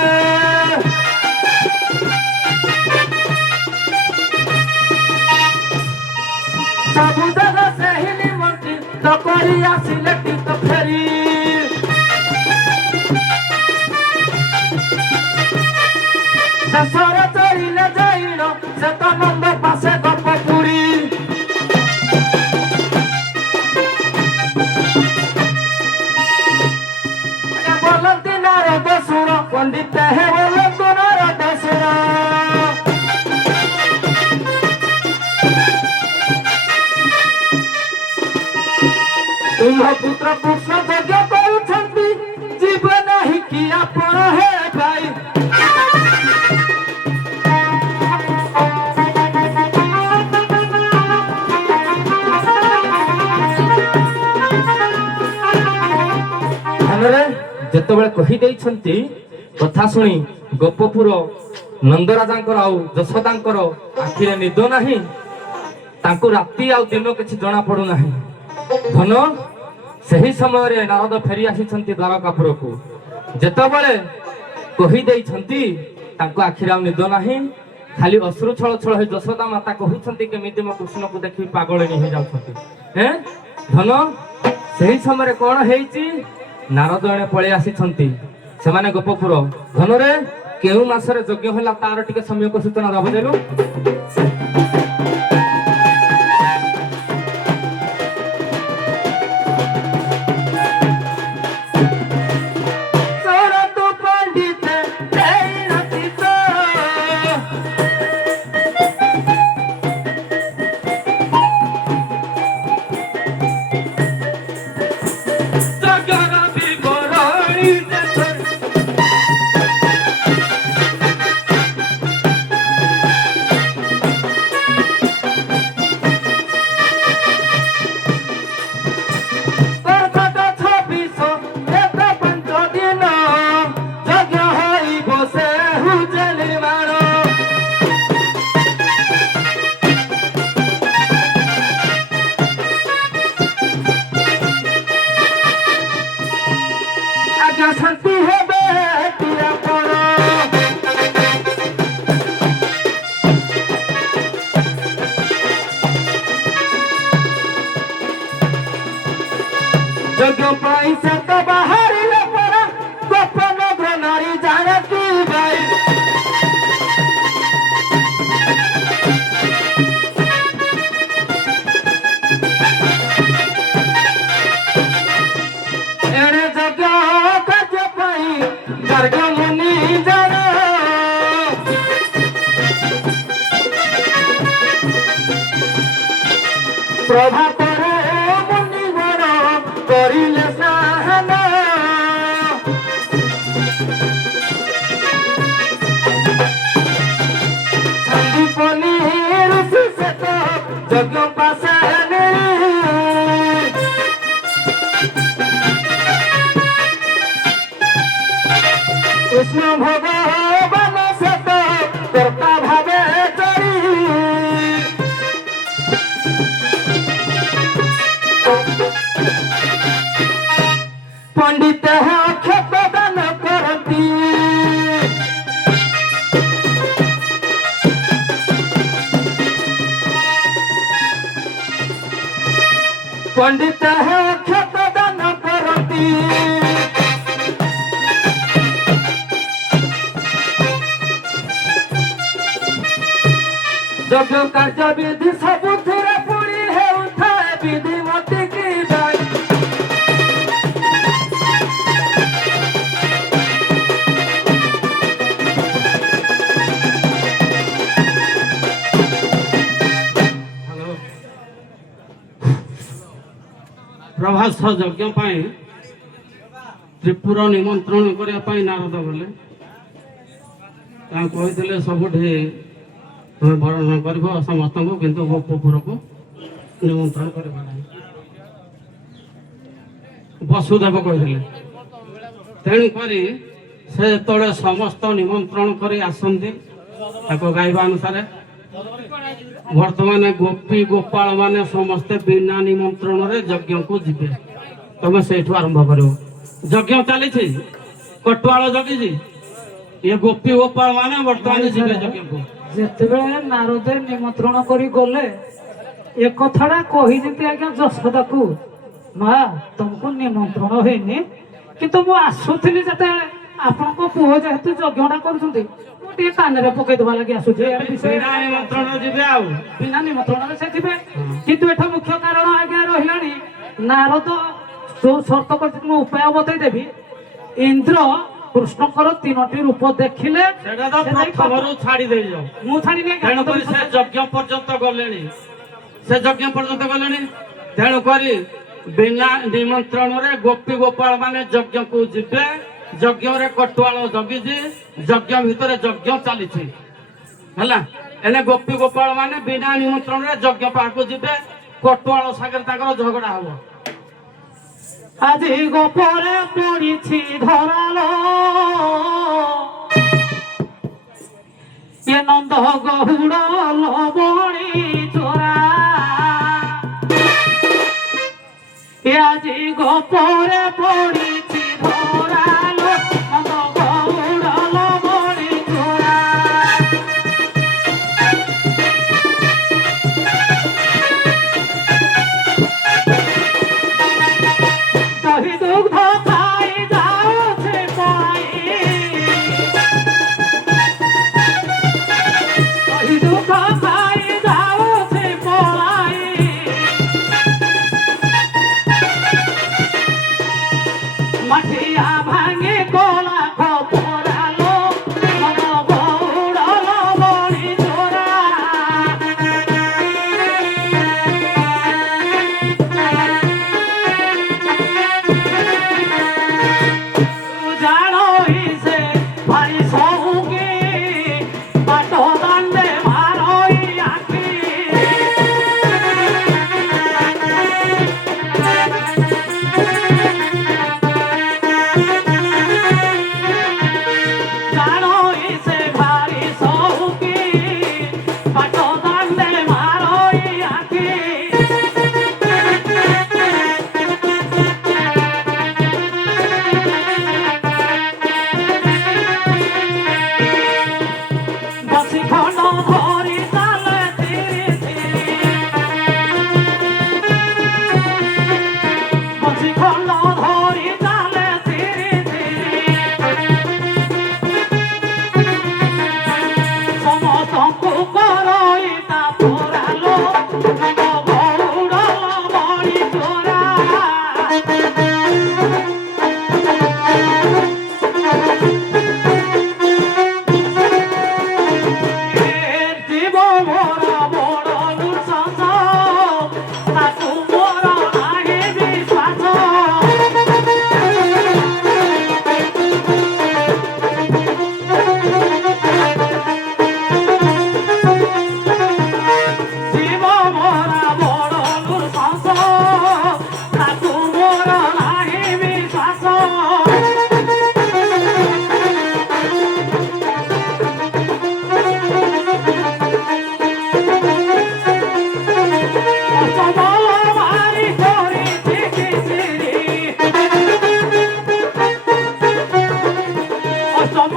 ସବୁ ଜାଗା ସେହି ନିମନ୍ତ୍ରିତ କରି ଆସିଲେ ତୀର୍ଥ ଫେରି, ଶେଷରେ ଚଳିଲେ ଯାଇନ ସେ ତ ନନ୍ଦ ପାଶେ ଗପ ପୁରୀ, ବୋଲନ୍ତି ନାରଦ ଶୁଣ ପଣ୍ଡିତ ହେ ବୋଲନ୍ତୁ ନାରଦ ଶୁଣ, ତୁମ ପୁତ୍ର କୃଷ୍ଣ ଯଜ୍ଞ କରୁଛନ୍ତି, ଯିବେ ନାହିଁ କି ଆପଣ ହେ ଭାଇ, ଯେତେବେଳେ କହିଦେଇଛନ୍ତି କଥା ଶୁଣି ଗୋପପୁର ନନ୍ଦରାଜାଙ୍କର ଆଉ ଯଶୋଦାଙ୍କର ଆଖିରେ ନିଦ ନାହିଁ, ତାଙ୍କୁ ରାତି ଆଉ ଦିନ କିଛି ଜଣା ପଡୁନାହିଁ। ଧନ ସେହି ସମୟରେ ନାରଦ ଫେରି ଆସିଛନ୍ତି ଦ୍ୱାରକାପୁରକୁ, ଯେତେବେଳେ କହିଦେଇଛନ୍ତି ତାଙ୍କ ଆଖିରେ ଆଉ ନିଦ ନାହିଁ, ଖାଲି ଅଶ୍ରୁ ଛଳ ଛଳ ହେଇ ଯଶୋଦା ମାତା କହୁଛନ୍ତି କେମିତି ମୋ କୃଷ୍ଣକୁ ଦେଖି ପାଗଳିନୀ ହେଇଯାଉଛନ୍ତି। ଧନ ସେହି ସମୟରେ କ'ଣ ହେଇଛି, ନାରଦ ଜଣେ ପଳେଇ ଆସିଛନ୍ତି। ସେମାନେ ଗୋପପୁର ଧନରେ କେଉଁ ମାସରେ ଯଜ୍ଞ ହେଲା ତାର ଟିକେ ସମ୍ୟକ ସୂଚନା ଦବ ଦେଲୁ। শান্তি হবে যজ্ঞ পয়সা তো বাহারিলে পড়া গোপন নারী জানা কি ভাই এড়ে যজ্ঞ কার্য পাই গর্গ মুনি জানা প্রভাতরে মুনি গণ করিলে স্নান সন্দীপনি ঋষি শ্বেত যজ্ঞ পাশে কৃষ্ণ ভগবান শ্বেত কর্তা ভাবে চরি পণ্ডিত ক্ষেত দান করতি পণ্ডিত ক্ষেত দান করতি যজ্ঞ কার্য বিধি ସବୁଥିରେ ପୁଣି ହେଉଥାଏ ବିଧି ମତେ କି ଭାଇ ପ୍ରଭାସ ଯଜ୍ଞ ପାଇଁ ତ୍ରିପୁର ନିମନ୍ତ୍ରଣ କରିବା ପାଇଁ ନାରଦ ଗଲେ। ତାଙ୍କୁ କହିଥିଲେ ସବୁଠି ତୁମେ ବର୍ଣ୍ଣନା କରିବ ସମସ୍ତଙ୍କୁ, କିନ୍ତୁ ଗୋପପୁରକୁ ନିମନ୍ତ୍ରଣ କରିବ ନାହିଁ। ବସୁଦେବ କହିଥିଲେ। ତେଣୁକରି ସେ ଯେତେବେଳେ ସମସ୍ତ ନିମନ୍ତ୍ରଣ କରି ଆସନ୍ତି ତାକୁ ଗାଇବା ଅନୁସାରେ ବର୍ତ୍ତମାନ ଗୋପୀ ଗୋପାଳ ମାନେ ସମସ୍ତେ ବିନା ନିମନ୍ତ୍ରଣରେ ଯଜ୍ଞକୁ ଯିବେ। ତମେ ସେଇଠୁ ଆରମ୍ଭ କରିବ। ଯଜ୍ଞ ଚାଲିଛି, କଟୁଆଳ ଜଗିଛି, ଇଏ ଗୋପୀ ଗୋପାଳ ମାନେ ବର୍ତ୍ତମାନ ଯିବେ ଯଜ୍ଞକୁ। ଯେତେବେଳେ ନାରଦ ନିମନ୍ତ୍ରଣ କରି ଗଲେ ଏ କଥାଟା କହିଛନ୍ତି ଆଜ୍ଞା ଯଶୋଦାକୁ, ମା ତମକୁ ନିମନ୍ତ୍ରଣ ହେଇନି, କିନ୍ତୁ ମୁଁ ଆସୁଥିଲି ଯେତେବେଳେ ଆପଣଙ୍କ ପୁଅ ଯେହେତୁ ଯଜ୍ଞଟା କରୁଛନ୍ତି ମୁଁ ଟିକେ କାନରେ ପକେଇଦବା ଲାଗି ଆସୁଛି। ବିନା ନିମନ୍ତ୍ରଣ ଯିବେ ଆଉ ବିନା ନିମନ୍ତ୍ରଣରେ ସେ ଯିବେ। କିନ୍ତୁ ଏଠା ମୁଖ୍ୟ କାରଣ ଆଜ୍ଞା ରହିଲାଣି, ନାରଦ ଯୋଉ ସର୍ତ୍ତ କରିଛନ୍ତି ମୁଁ ଉପାୟ ବତେଇଦେବି। ଇନ୍ଦ୍ର କୃଷ୍ଣଙ୍କର 3ଟି ରୂପ ଦେଖିଲେ ସେଟା ତ ପ୍ରଥମରୁ ଛାଡି ଦେଇଯାଉ। ମୁଁ ଛାଡ଼ିନି। ତେଣୁକରି ସେ ଯଜ୍ଞ ପର୍ଯ୍ୟନ୍ତ ଗଲେଣି, ସେ ଯଜ୍ଞ ପର୍ଯ୍ୟନ୍ତ ଗଲେଣି। ତେଣୁକରି ବିନା ନିମନ୍ତ୍ରଣରେ ଗୋପୀ ଗୋପାଳ ମାନେ ଯଜ୍ଞକୁ ଯିବେ। ଯଜ୍ଞରେ କଟୁଆଳ ଜଗିଛି, ଯଜ୍ଞ ଭିତରେ ଯଜ୍ଞ ଚାଲିଛି ହେଲା। ଏନେ ଗୋପୀ ଗୋପାଳ ମାନେ ବିନା ନିମନ୍ତ୍ରଣରେ ଯଜ୍ଞ ପାଖକୁ ଯିବେ। କଟୁଆଳ ସାଙ୍ଗରେ ତାଙ୍କର ଝଗଡା ହବ। ଆଜି ଗୋପରେ ପଡିଛି ଧରାଲ ଏ ନନ୍ଦ ଗହୁଡ଼ ଲବଣୀ ଚୋରା, ଏ ଆଜି ଗୋପରେ ପଡିଛି ଧରାଲ ନନ୍ଦ ଗହୁଡ଼ ଲବଣୀ ଚୋରା।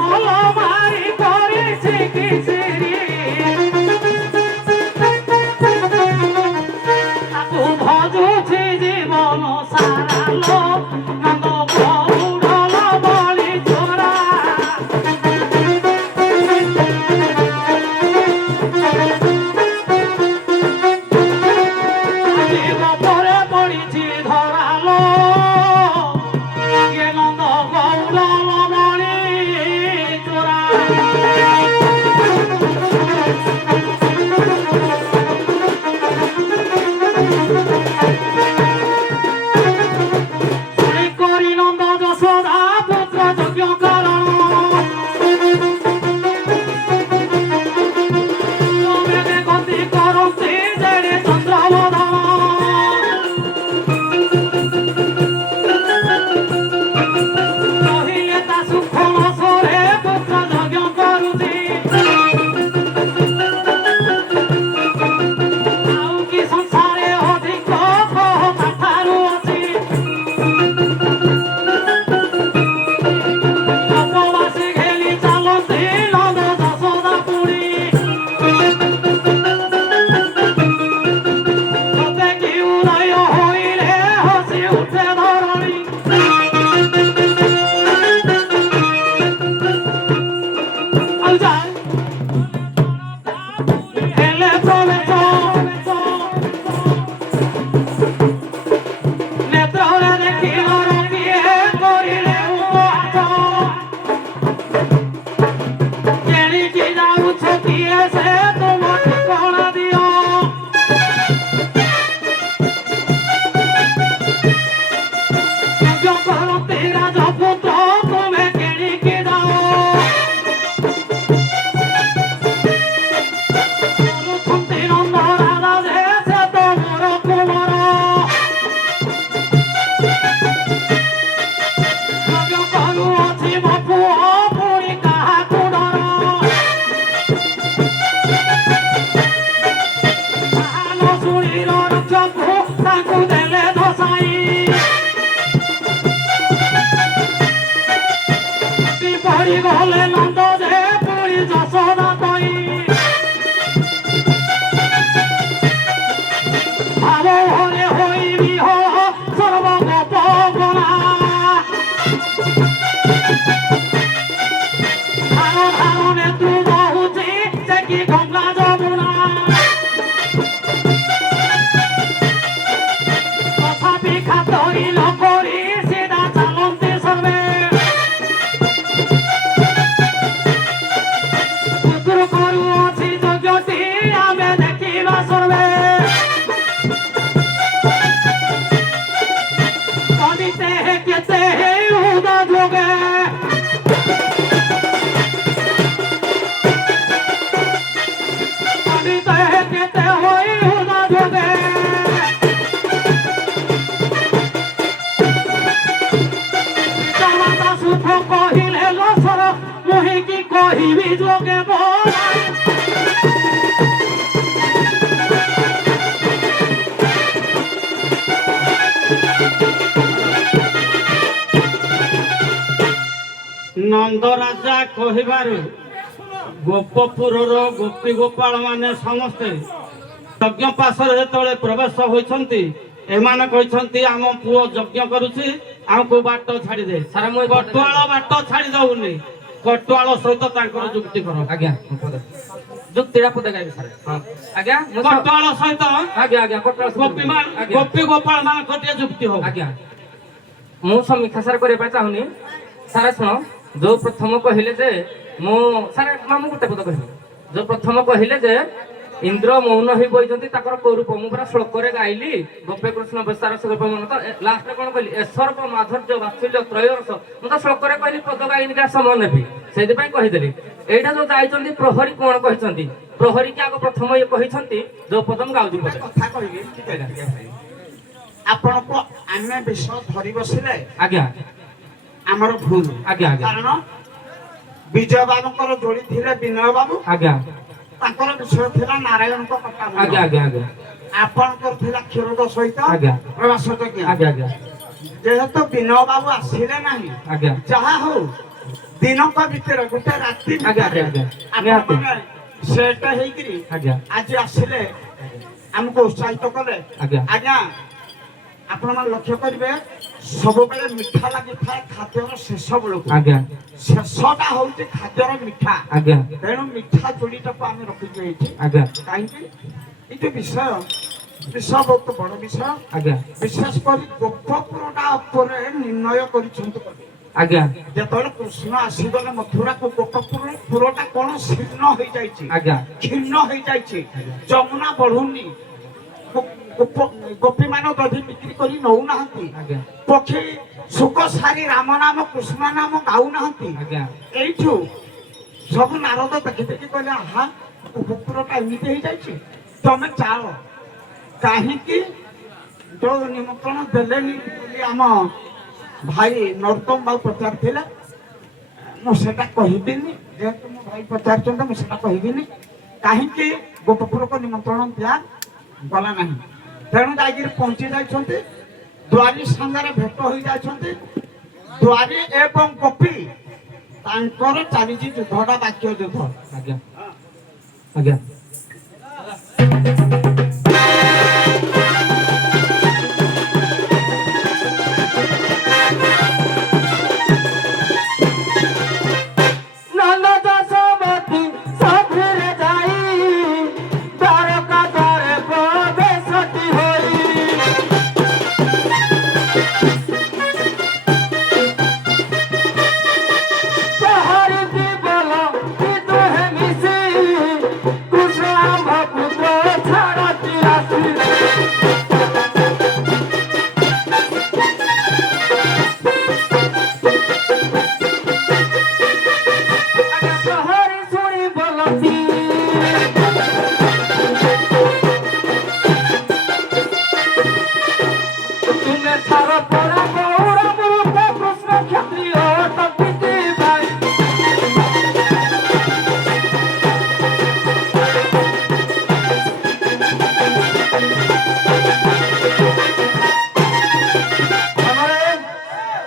ଭଲ ମାରି କରିଛି କିସିରି ତାକୁ ଭଜୁଛି ଜୀବନ ସାରା ଲୋ ନନ୍ଦ ଗୌଡ଼ଲ ବଳି ଚୋରା ପରେ ପଡ଼ିଛି ଧରାଲୋ ଇଏ ନନ୍ଦ ଗୌଡ଼ଲ ବଳି ଚୋରା ଶୁଣି କରି ନନ୍ଦ ଯଶୋଦା ପୁତ୍ର ଯଜ୍ଞ କାରଣ ତମେ ଗତି କରନ୍ତି ଯେଡ଼େ ଚନ୍ଦ୍ରବଦନ କହିଲେ ତା ସୁଖ ନସରେ ପୁତ୍ର ଯଜ୍ଞ କରୁଛି ଆଉ କି ସଂସାରେ ଅଧିକ ତା ଠାରୁ ଅଛି ଉପବାସୀ ଘେଲି ଚାଲନ୍ତି ନନ୍ଦ ଯଶୋଦା ପୁରୀ ତତେ କି ଉଦୟ ହୋଇଲେ ହସି ଉଠେ ଧରଣୀ ଆଉ ଯାଏ ହେଲେ ପ୍ରବେଶ ନେତ୍ରରେ ଦେଖିଲ ରଙ୍ଗିଏ କରିଲେ ଉପହାସ କେଣିକି ଯାଉଛ କିଏ ସେ ତୁମ ଠିକଣା ଦିଅ ଯଜ୍ଞ କରନ୍ତି ରାଜପୁତ୍ର ତୁମେ କେଣିକି ଯାଅ କରୁଛନ୍ତି ନନ୍ଦ ରାଜା ଯେ ସେ ତ ମୋର କୁମାର ଯଜ୍ଞ କରୁଅଛି ମୋ ପୁଅ ପୁଣି କାହାକୁ ଡର ତାହା ନ ଶୁଣିଲ ରକ୍ଷକୁ ତାଙ୍କୁ ଦେଲେ ଧସାଇ ପଡ଼ିଗଲେ ନନ୍ଦ ଯେ ପୁଣି ଯଶୋଦା ତଇ ଭାବ ଘରେ ହୋଇ ବିହଳ ସର୍ବଗୋପ ଗଣା ଧାର ଧାର ନେତୃ ବହୁଛି ସେ କି ଗଙ୍ଗା ଯମୁନା ତଥାପି ଖାତରି ନ କରି ସିଧା ଚାଲନ୍ତି ସର୍ବେ ପୁତ୍ର କରୁଅଛି ଯଜ୍ଞଟି ଆମେ ଦେଖିବା ସର୍ବେ କଦିତେ କେତେ ଉଦା ଯୋଗେ କଦିତେ କେତେ ହୋଇ ଉଦା ଯୋଗେ ପିତାମାତା ସୁଖ କହିଲେ ଲସର ମୁହିଁକି କହିବି ଯୋଗେ ବୋଲା ନନ୍ଦ ରାଜା କହିବାରୁ ଗୋପପୁରର ଗୋପୀ ଗୋପାଳ ମାନେ ସମସ୍ତେ ଯଜ୍ଞ ପାଶରେ ଯେତେବେଳେ ପ୍ରବେଶ ହୋଇଛନ୍ତି ଏମାନେ କହିଛନ୍ତି ଆମ ପୁଅ ଯଜ୍ଞ କରୁଛି ଆମକୁ ବାଟ ଛାଡ଼ିଦେ ସାରା ମୁଁ କଟୁଆଳ ବାଟ ଛାଡ଼ି ଦଉନି କଟୁଆଳ ସହିତ ତାଙ୍କର ଯୁକ୍ତି କର ଆଜ୍ଞା ଯୁକ୍ତିଟା ପଦେ ଗାଇବି ସାର୍ ହଁ ଆଜ୍ଞା କଟୁଆଳ ସହିତ ଆଜ୍ଞା ଆଜ୍ଞା କଟାଳ ଗୋପୀ ଗୋପାଳ ମାନଙ୍କ ଟିକେ ଯୁକ୍ତି ହବ ଆଜ୍ଞା ମୁଁ ସମୀକ୍ଷା ସାର୍ କରିବା ପାଇଁ ଚାହୁଁନି ସାର୍ ଶୁଣ ଯୋଉ ପ୍ରଥମ କହିଲେ ଯେ ମୁଁ ସାର୍ ମୁଁ ଗୋଟେ ପଦ କହିବି ଯୋଉ ପ୍ରଥମ କହିଲେ ଯେ ଇନ୍ଦ୍ର ମୌନ ହେଇ ବଇଛନ୍ତି ତାଙ୍କର କୋଉ ରୂପ ମୁଁ ପୁରା ଶ୍ଲୋକରେ ଗାଇଲି ଗୋପେ କୃଷ୍ଣ ବେଶାର ସ୍ୱରୂପ ମନ ତ ଲାଷ୍ଟରେ କଣ କହିଲି ଏସର୍ବ ମାଧୁର୍ଯ୍ୟ ବାତ୍ସଲ୍ୟ ତ୍ରୟରସ ମୁଁ ତ ଶ୍ଲୋକରେ କହିଲି ପଦ ଗାଇନି କା ସମୟ ନେବି ସେଇଥିପାଇଁ କହିଦେଲି ଏଇଟା ଯୋଉ ଯାଇଛନ୍ତି ପ୍ରହରୀ କଣ କହିଛନ୍ତି ପ୍ରହରୀ କି ଆଗ ପ୍ରଥମ ଇଏ କହିଛନ୍ତି ଯୋଉ ପଦ ମୁଁ ଗାଉଛି ପଦ କଥା କହିବି ଆପଣଙ୍କୁ ଆମେ ବିଷ ଧରି ବସିଲେ ଆଜ୍ଞା ଆମର ଭୁଲ ଆଜ୍ଞା ଆଜ୍ଞା କାରଣ ବିଜୟ ବାବୁଙ୍କର ଯୋଡି ଥିଲେ ବିନୟ ବାବୁ ଆଜ୍ଞା ତାଙ୍କର ବିଷୟ ଥିଲା ନାରାୟଣଙ୍କ କଥା ଆଜ୍ଞା ଆଜ୍ଞା ଆଜ୍ଞା ଆପଣଙ୍କର ଥିଲା କ୍ଷୀରୋଦ ସହିତ ଆଜ୍ଞା ପ୍ରବାସ ଯଜ୍ଞ ଆଜ୍ଞା ଆଜ୍ଞା ଯେହେତୁ ବିନୟ ବାବୁ ଆସିଲେ ନାହିଁ ଆଜ୍ଞା ଯାହା ହଉ ଦିନକ ଭିତରେ ଗୋଟେ ରାତି ଆଜ୍ଞା ଆଜ୍ଞା ଆଜ୍ଞା ନିହାତି ଆପଣମାନେ ସେଟ ହେଇକିରି ଆଜ୍ଞା ଆଜି ଆସିଲେ ଆମକୁ ଉତ୍ସାହିତ କଲେ ଆଜ୍ଞା ଆଜ୍ଞା ଆପଣମାନେ ଲକ୍ଷ୍ୟ କରିବେ ସବୁବେଳେ ମିଠା ଲାଗିଥାଏ ଖାଦ୍ୟର ଶେଷ ବେଳକୁ ଆଜ୍ଞା ଶେଷଟା ହଉଛି ଖାଦ୍ୟର ମିଠା ଆଜ୍ଞା ତେଣୁ ମିଠା ଚୁଡ଼ିଟାକୁ ଆମେ ରଖିଛୁ ଏଇଠି ଆଜ୍ଞା କାହିଁକି ଏଇ ଯୋଉ ବିଷୟ ବହୁତ ବଡ଼ ବିଷୟ ଆଜ୍ଞା ବିଶେଷ କରି ଗୋପପୁରଟା ଉପରେ ନିର୍ଣ୍ଣୟ କରିଛନ୍ତି ଆଜ୍ଞା ଯେତେବେଳେ କୃଷ୍ଣ ଆସିଗଲେ ମଥୁରାକୁ ଗୋପପୁରଟା କଣ ଶୀର୍ଣ୍ଣ ହେଇଯାଇଛି ଆଜ୍ଞା କ୍ଷୀର୍ଣ୍ଣ ହେଇଯାଇଛି ଯମୁନା ବଢୁନି ଗୋପୀ ମାନେ ଦଧି ବିକ୍ରି କରି ନଉନାହାନ୍ତି ଆଜ୍ଞା ପକ୍ଷୀ ସୁଖ ସାରି ରାମ ନାମ କୃଷ୍ଣ ନାମ ଗାଉନାହାନ୍ତି ଆଜ୍ଞା ଏଇଠୁ ସବୁ ନାରଦ ଦେଖି ଦେଖି କହିଲେ ଆହା ଗୋପପୁରଟା ଏମିତି ହେଇଯାଇଛି ତମେ ଚାଳ କାହିଁକି ଯୋଉ ନିମନ୍ତ୍ରଣ ଦେଲେନି ବୋଲି ଆମ ଭାଇ ନରୋତ୍ତମ ବାବୁ ପଚାରିଥିଲେ ମୁଁ ସେଟା କହିବିନି ଯେହେତୁ ମୋ ଭାଇ ପଚାରିଛନ୍ତି ମୁଁ ସେଟା କହିବିନି କାହିଁକି ଗୋପପୁରକୁ ନିମନ୍ତ୍ରଣ ଦିଆଗଲା ନାହିଁ ତେଣୁ ଯାଇକିରି ପହଞ୍ଚି ଯାଇଛନ୍ତି ଦ୍ୱାରୀ ସାଙ୍ଗରେ ଭେଟ ହୋଇଯାଇଛନ୍ତି ଦ୍ୱାରୀ ଏବଂ ଗୋପୀ ତାଙ୍କର ଚାଲିଛି ଯୁଦ୍ଧଟା ବାକ୍ୟ ଯୁଦ୍ଧ ଆଜ୍ଞା ଆଜ୍ଞା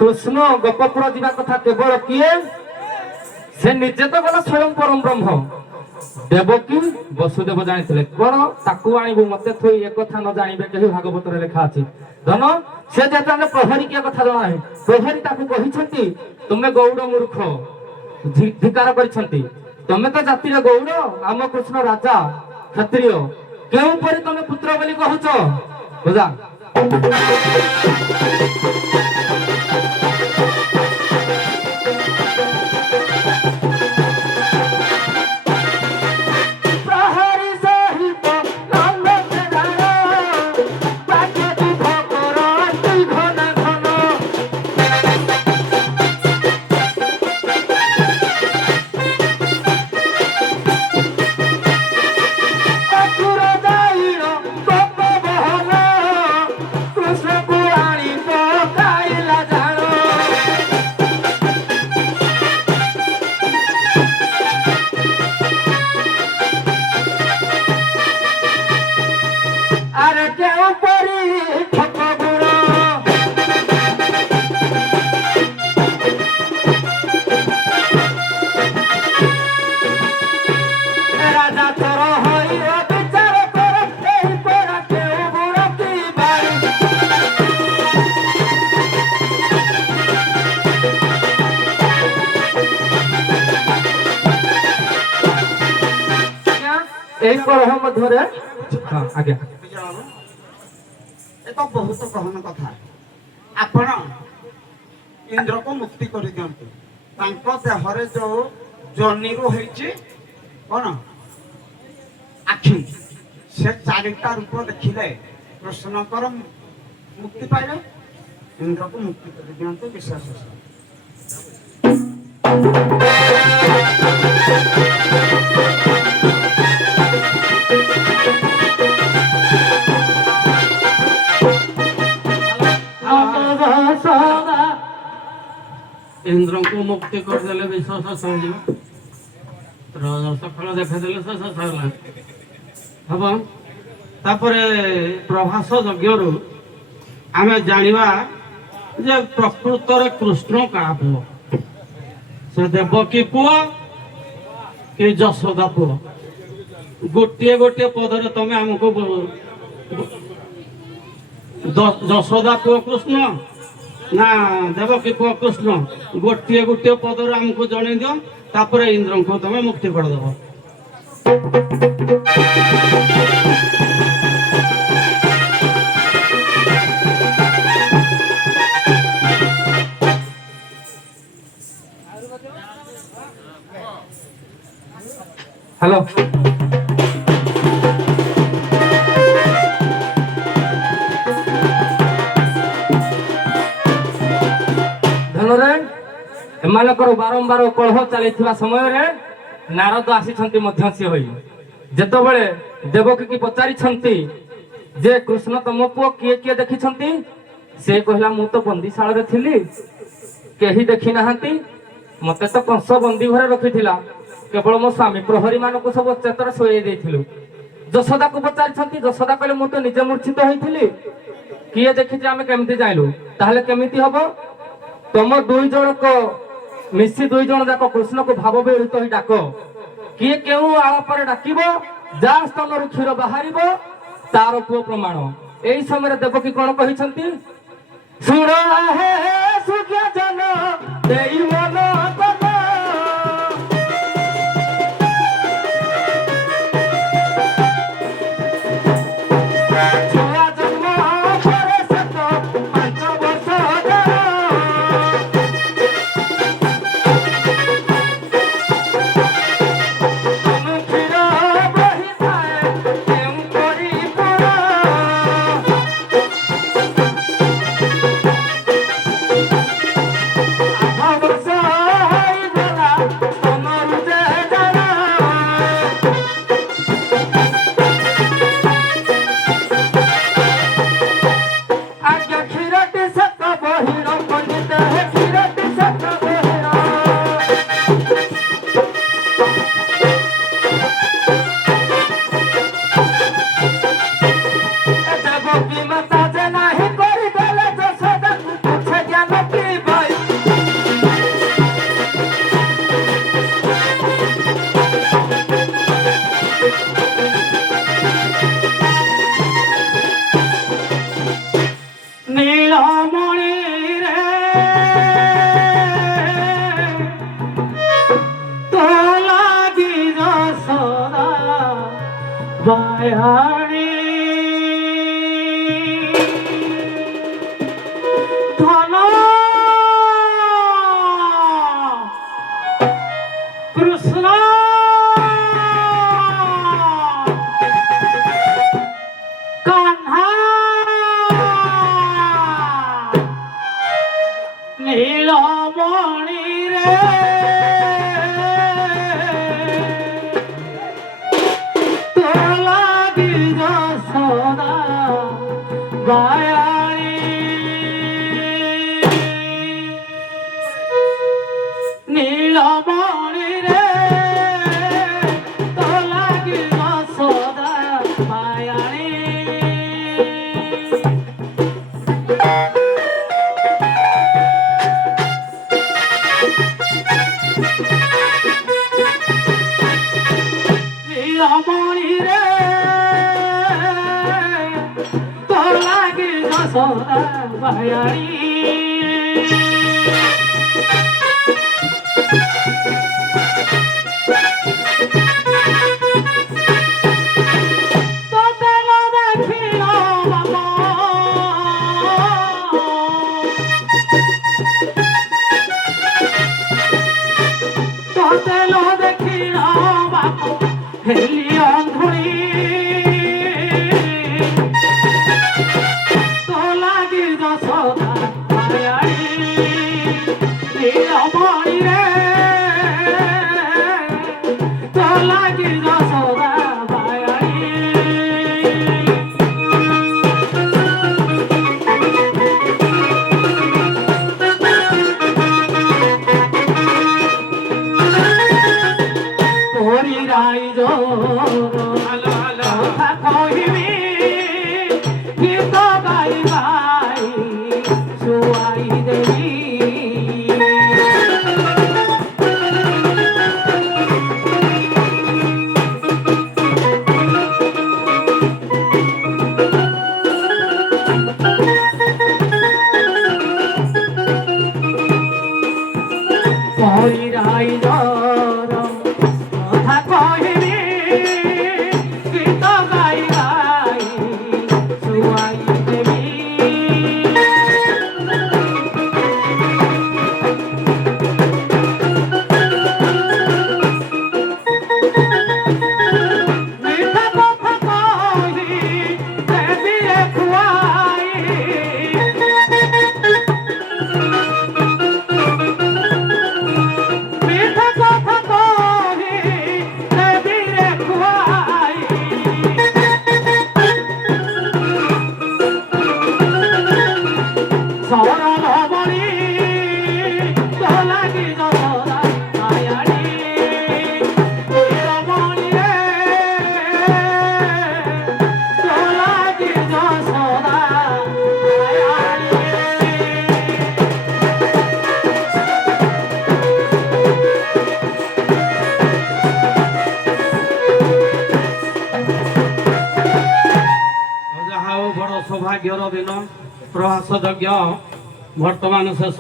କୃଷ୍ଣ ଗୋପପୁର ଯିବା କଥା କେବଳ କିଏ ସେ ନିଜେ ତ ଗଲା ସ୍ୱୟଂ ପରମ ବ୍ରହ୍ମ ଦେବକୀ ବସୁଦେବ ଜାଣିଥିଲେ କଣ ତାକୁ ଆଣିବୁ ମତେ ଥୋଇ ଏକଥା ନ ଜାଣିବେ କେହି ଭାଗବତରେ ଲେଖା ଅଛି ଧନ ସେ ଯେତେବେଳେ ପ୍ରହରୀ କିଏ କଥା ଜଣାଏ ପ୍ରହରୀ ତାକୁ କହିଛନ୍ତି ତୁମେ ଗୌଡ଼ ମୂର୍ଖ ଧିକାର କରିଛନ୍ତି ତମେ ତ ଜାତିର ଗୌଡ଼ ଆମ କୃଷ୍ଣ ରାଜା କ୍ଷତ୍ରିୟ କେଉଁ ପରି ତମେ ପୁତ୍ର ବୋଲି କହୁଛ ବୁଝା ଏହି କଳହ ମଧ୍ୟରେ ଆଜ୍ଞା ଏ ତ ବହୁତ ଗହନ କଥା ଆପଣ ଇନ୍ଦ୍ରକୁ ମୁକ୍ତି କରିଦିଅନ୍ତୁ ତାଙ୍କ ଦେହରେ ଯୋଉ ଜନିରୁ ହେଇଛି କଣ ଆଖି ସେ ଚାରିଟା ରୂପ ଦେଖିଲେ କୃଷ୍ଣଙ୍କର ମୁକ୍ତି ପାଇଲେ ଇନ୍ଦ୍ରକୁ ମୁକ୍ତି କରିଦିଅନ୍ତୁ ବିଶ୍ୱାସ ଇନ୍ଦ୍ରଙ୍କୁ ମୁକ୍ତି କରିଦେଲେ ବିଶ୍ୱାସ ସରିଯିବ ସଫଳ ଦେଖାଦେଲେ ଶେଷ ସରିଲା ଏବଂ ତାପରେ ପ୍ରଭାସ ଯଜ୍ଞରୁ ଆମେ ଜାଣିବା ଯେ ପ୍ରକୃତରେ କୃଷ୍ଣ କାହା ପୁଅ ସେ ଦେବକୀ ପୁଅ କି ଯଶୋଦା ପୁଅ ଗୋଟିଏ ଗୋଟିଏ ପଦରେ ତମେ ଆମକୁ ଯଶୋଦା ପୁଅ କୃଷ୍ଣ ନା ଦେବକୀ ପୁଅ କୃଷ୍ଣ ଗୋଟିଏ ଗୋଟିଏ ପଦରେ ଆମକୁ ଜଣେଇ ଦିଅ, ତାପରେ ଇନ୍ଦ୍ରଙ୍କୁ ତମେ ମୁକ୍ତି କରିଦେବ। হ্যালো, ଧନରେ ଏମାନଙ୍କର ବାରମ୍ବାର କଳହ ଚାଲିଥିବା ସମୟରେ ନାରଦ ଆସିଛନ୍ତି ମଧ୍ୟ ସିଏ ହୋଇ। ଯେତେବେଳେ ଦେବକୀକି ପଚାରିଛନ୍ତି ଯେ କୃଷ୍ଣ ତମ ପୁଅ କିଏ କିଏ ଦେଖିଛନ୍ତି, ସେ କହିଲା ମୁଁ ତ ବନ୍ଦିଶାଳରେ ଥିଲି, କେହି ଦେଖି ନାହାନ୍ତି, ମତେ ତ କଂସ ବନ୍ଦୀ ଘରେ ରଖିଥିଲା, କେବଳ ମୋ ସ୍ୱାମୀ ପ୍ରହରୀ ମାନଙ୍କୁ ସବୁ ଅଚେତରେ ଶୋଇ ଦେଇଥିଲୁ। ଯଶୋଦାକୁ ପଚାରିଛନ୍ତି, ଯଶୋଦା କହିଲେ ମୁଁ ତ ନିଜେ ମୂର୍ଚ୍ଛିତ ହେଇଥିଲି, କିଏ ଦେଖିଛି ଆମେ କେମିତି ଜାଣିଲୁ? ତାହେଲେ କେମିତି ହବ? ତମ ଦୁଇ ଜଣକ ମିଶି ଦୁଇ ଜଣ ଯାକ କୃଷ୍ଣକୁ ଭାବ ବିହଳିତ ହୋଇ ଡାକ, କିଏ କେଉଁ ଆଳାପରେ ଡାକିବ, ଯାହା ସ୍ତନରୁ କ୍ଷୀର ବାହାରିବ ତାର ପୁଅ ପ୍ରମାଣ। ଏଇ ସମୟରେ ଦେବକୀ କଣ କହିଛନ୍ତି? ଶୁଣ ହେ ସୁଖ୍ୟ ଜନ ଦେଇ ମନ କନ, ଛୁଆ ଜନ୍ମ ପରେ ସାତ 5 ବର୍ଷ বায়াড়ি ধন কৃষ্ণ কাহ্না নীলমণি রে বায়াড়ি নীলমণি রে তো লাগিল সদা বায়াড়ি। নীলমণি রে তো লাগিল সদা বায়াড়ি। তোতে ন দেখিল বাবা, তোতে ন দেখিল বাবা হেলি অন্ধুরি, তো লাগি যশোদা বায়াড়ি। নীলমণি রে তো লাগি যশোদা বায়াড়ি। হরি রাইজ কথা কহিবি, গীত গাই গাই শুয়াই দেবি। ସୌଭାଗ୍ୟର ଦିନ ପ୍ରଭାସ ଯଜ୍ଞ ବର୍ତ୍ତମାନ ଶେଷ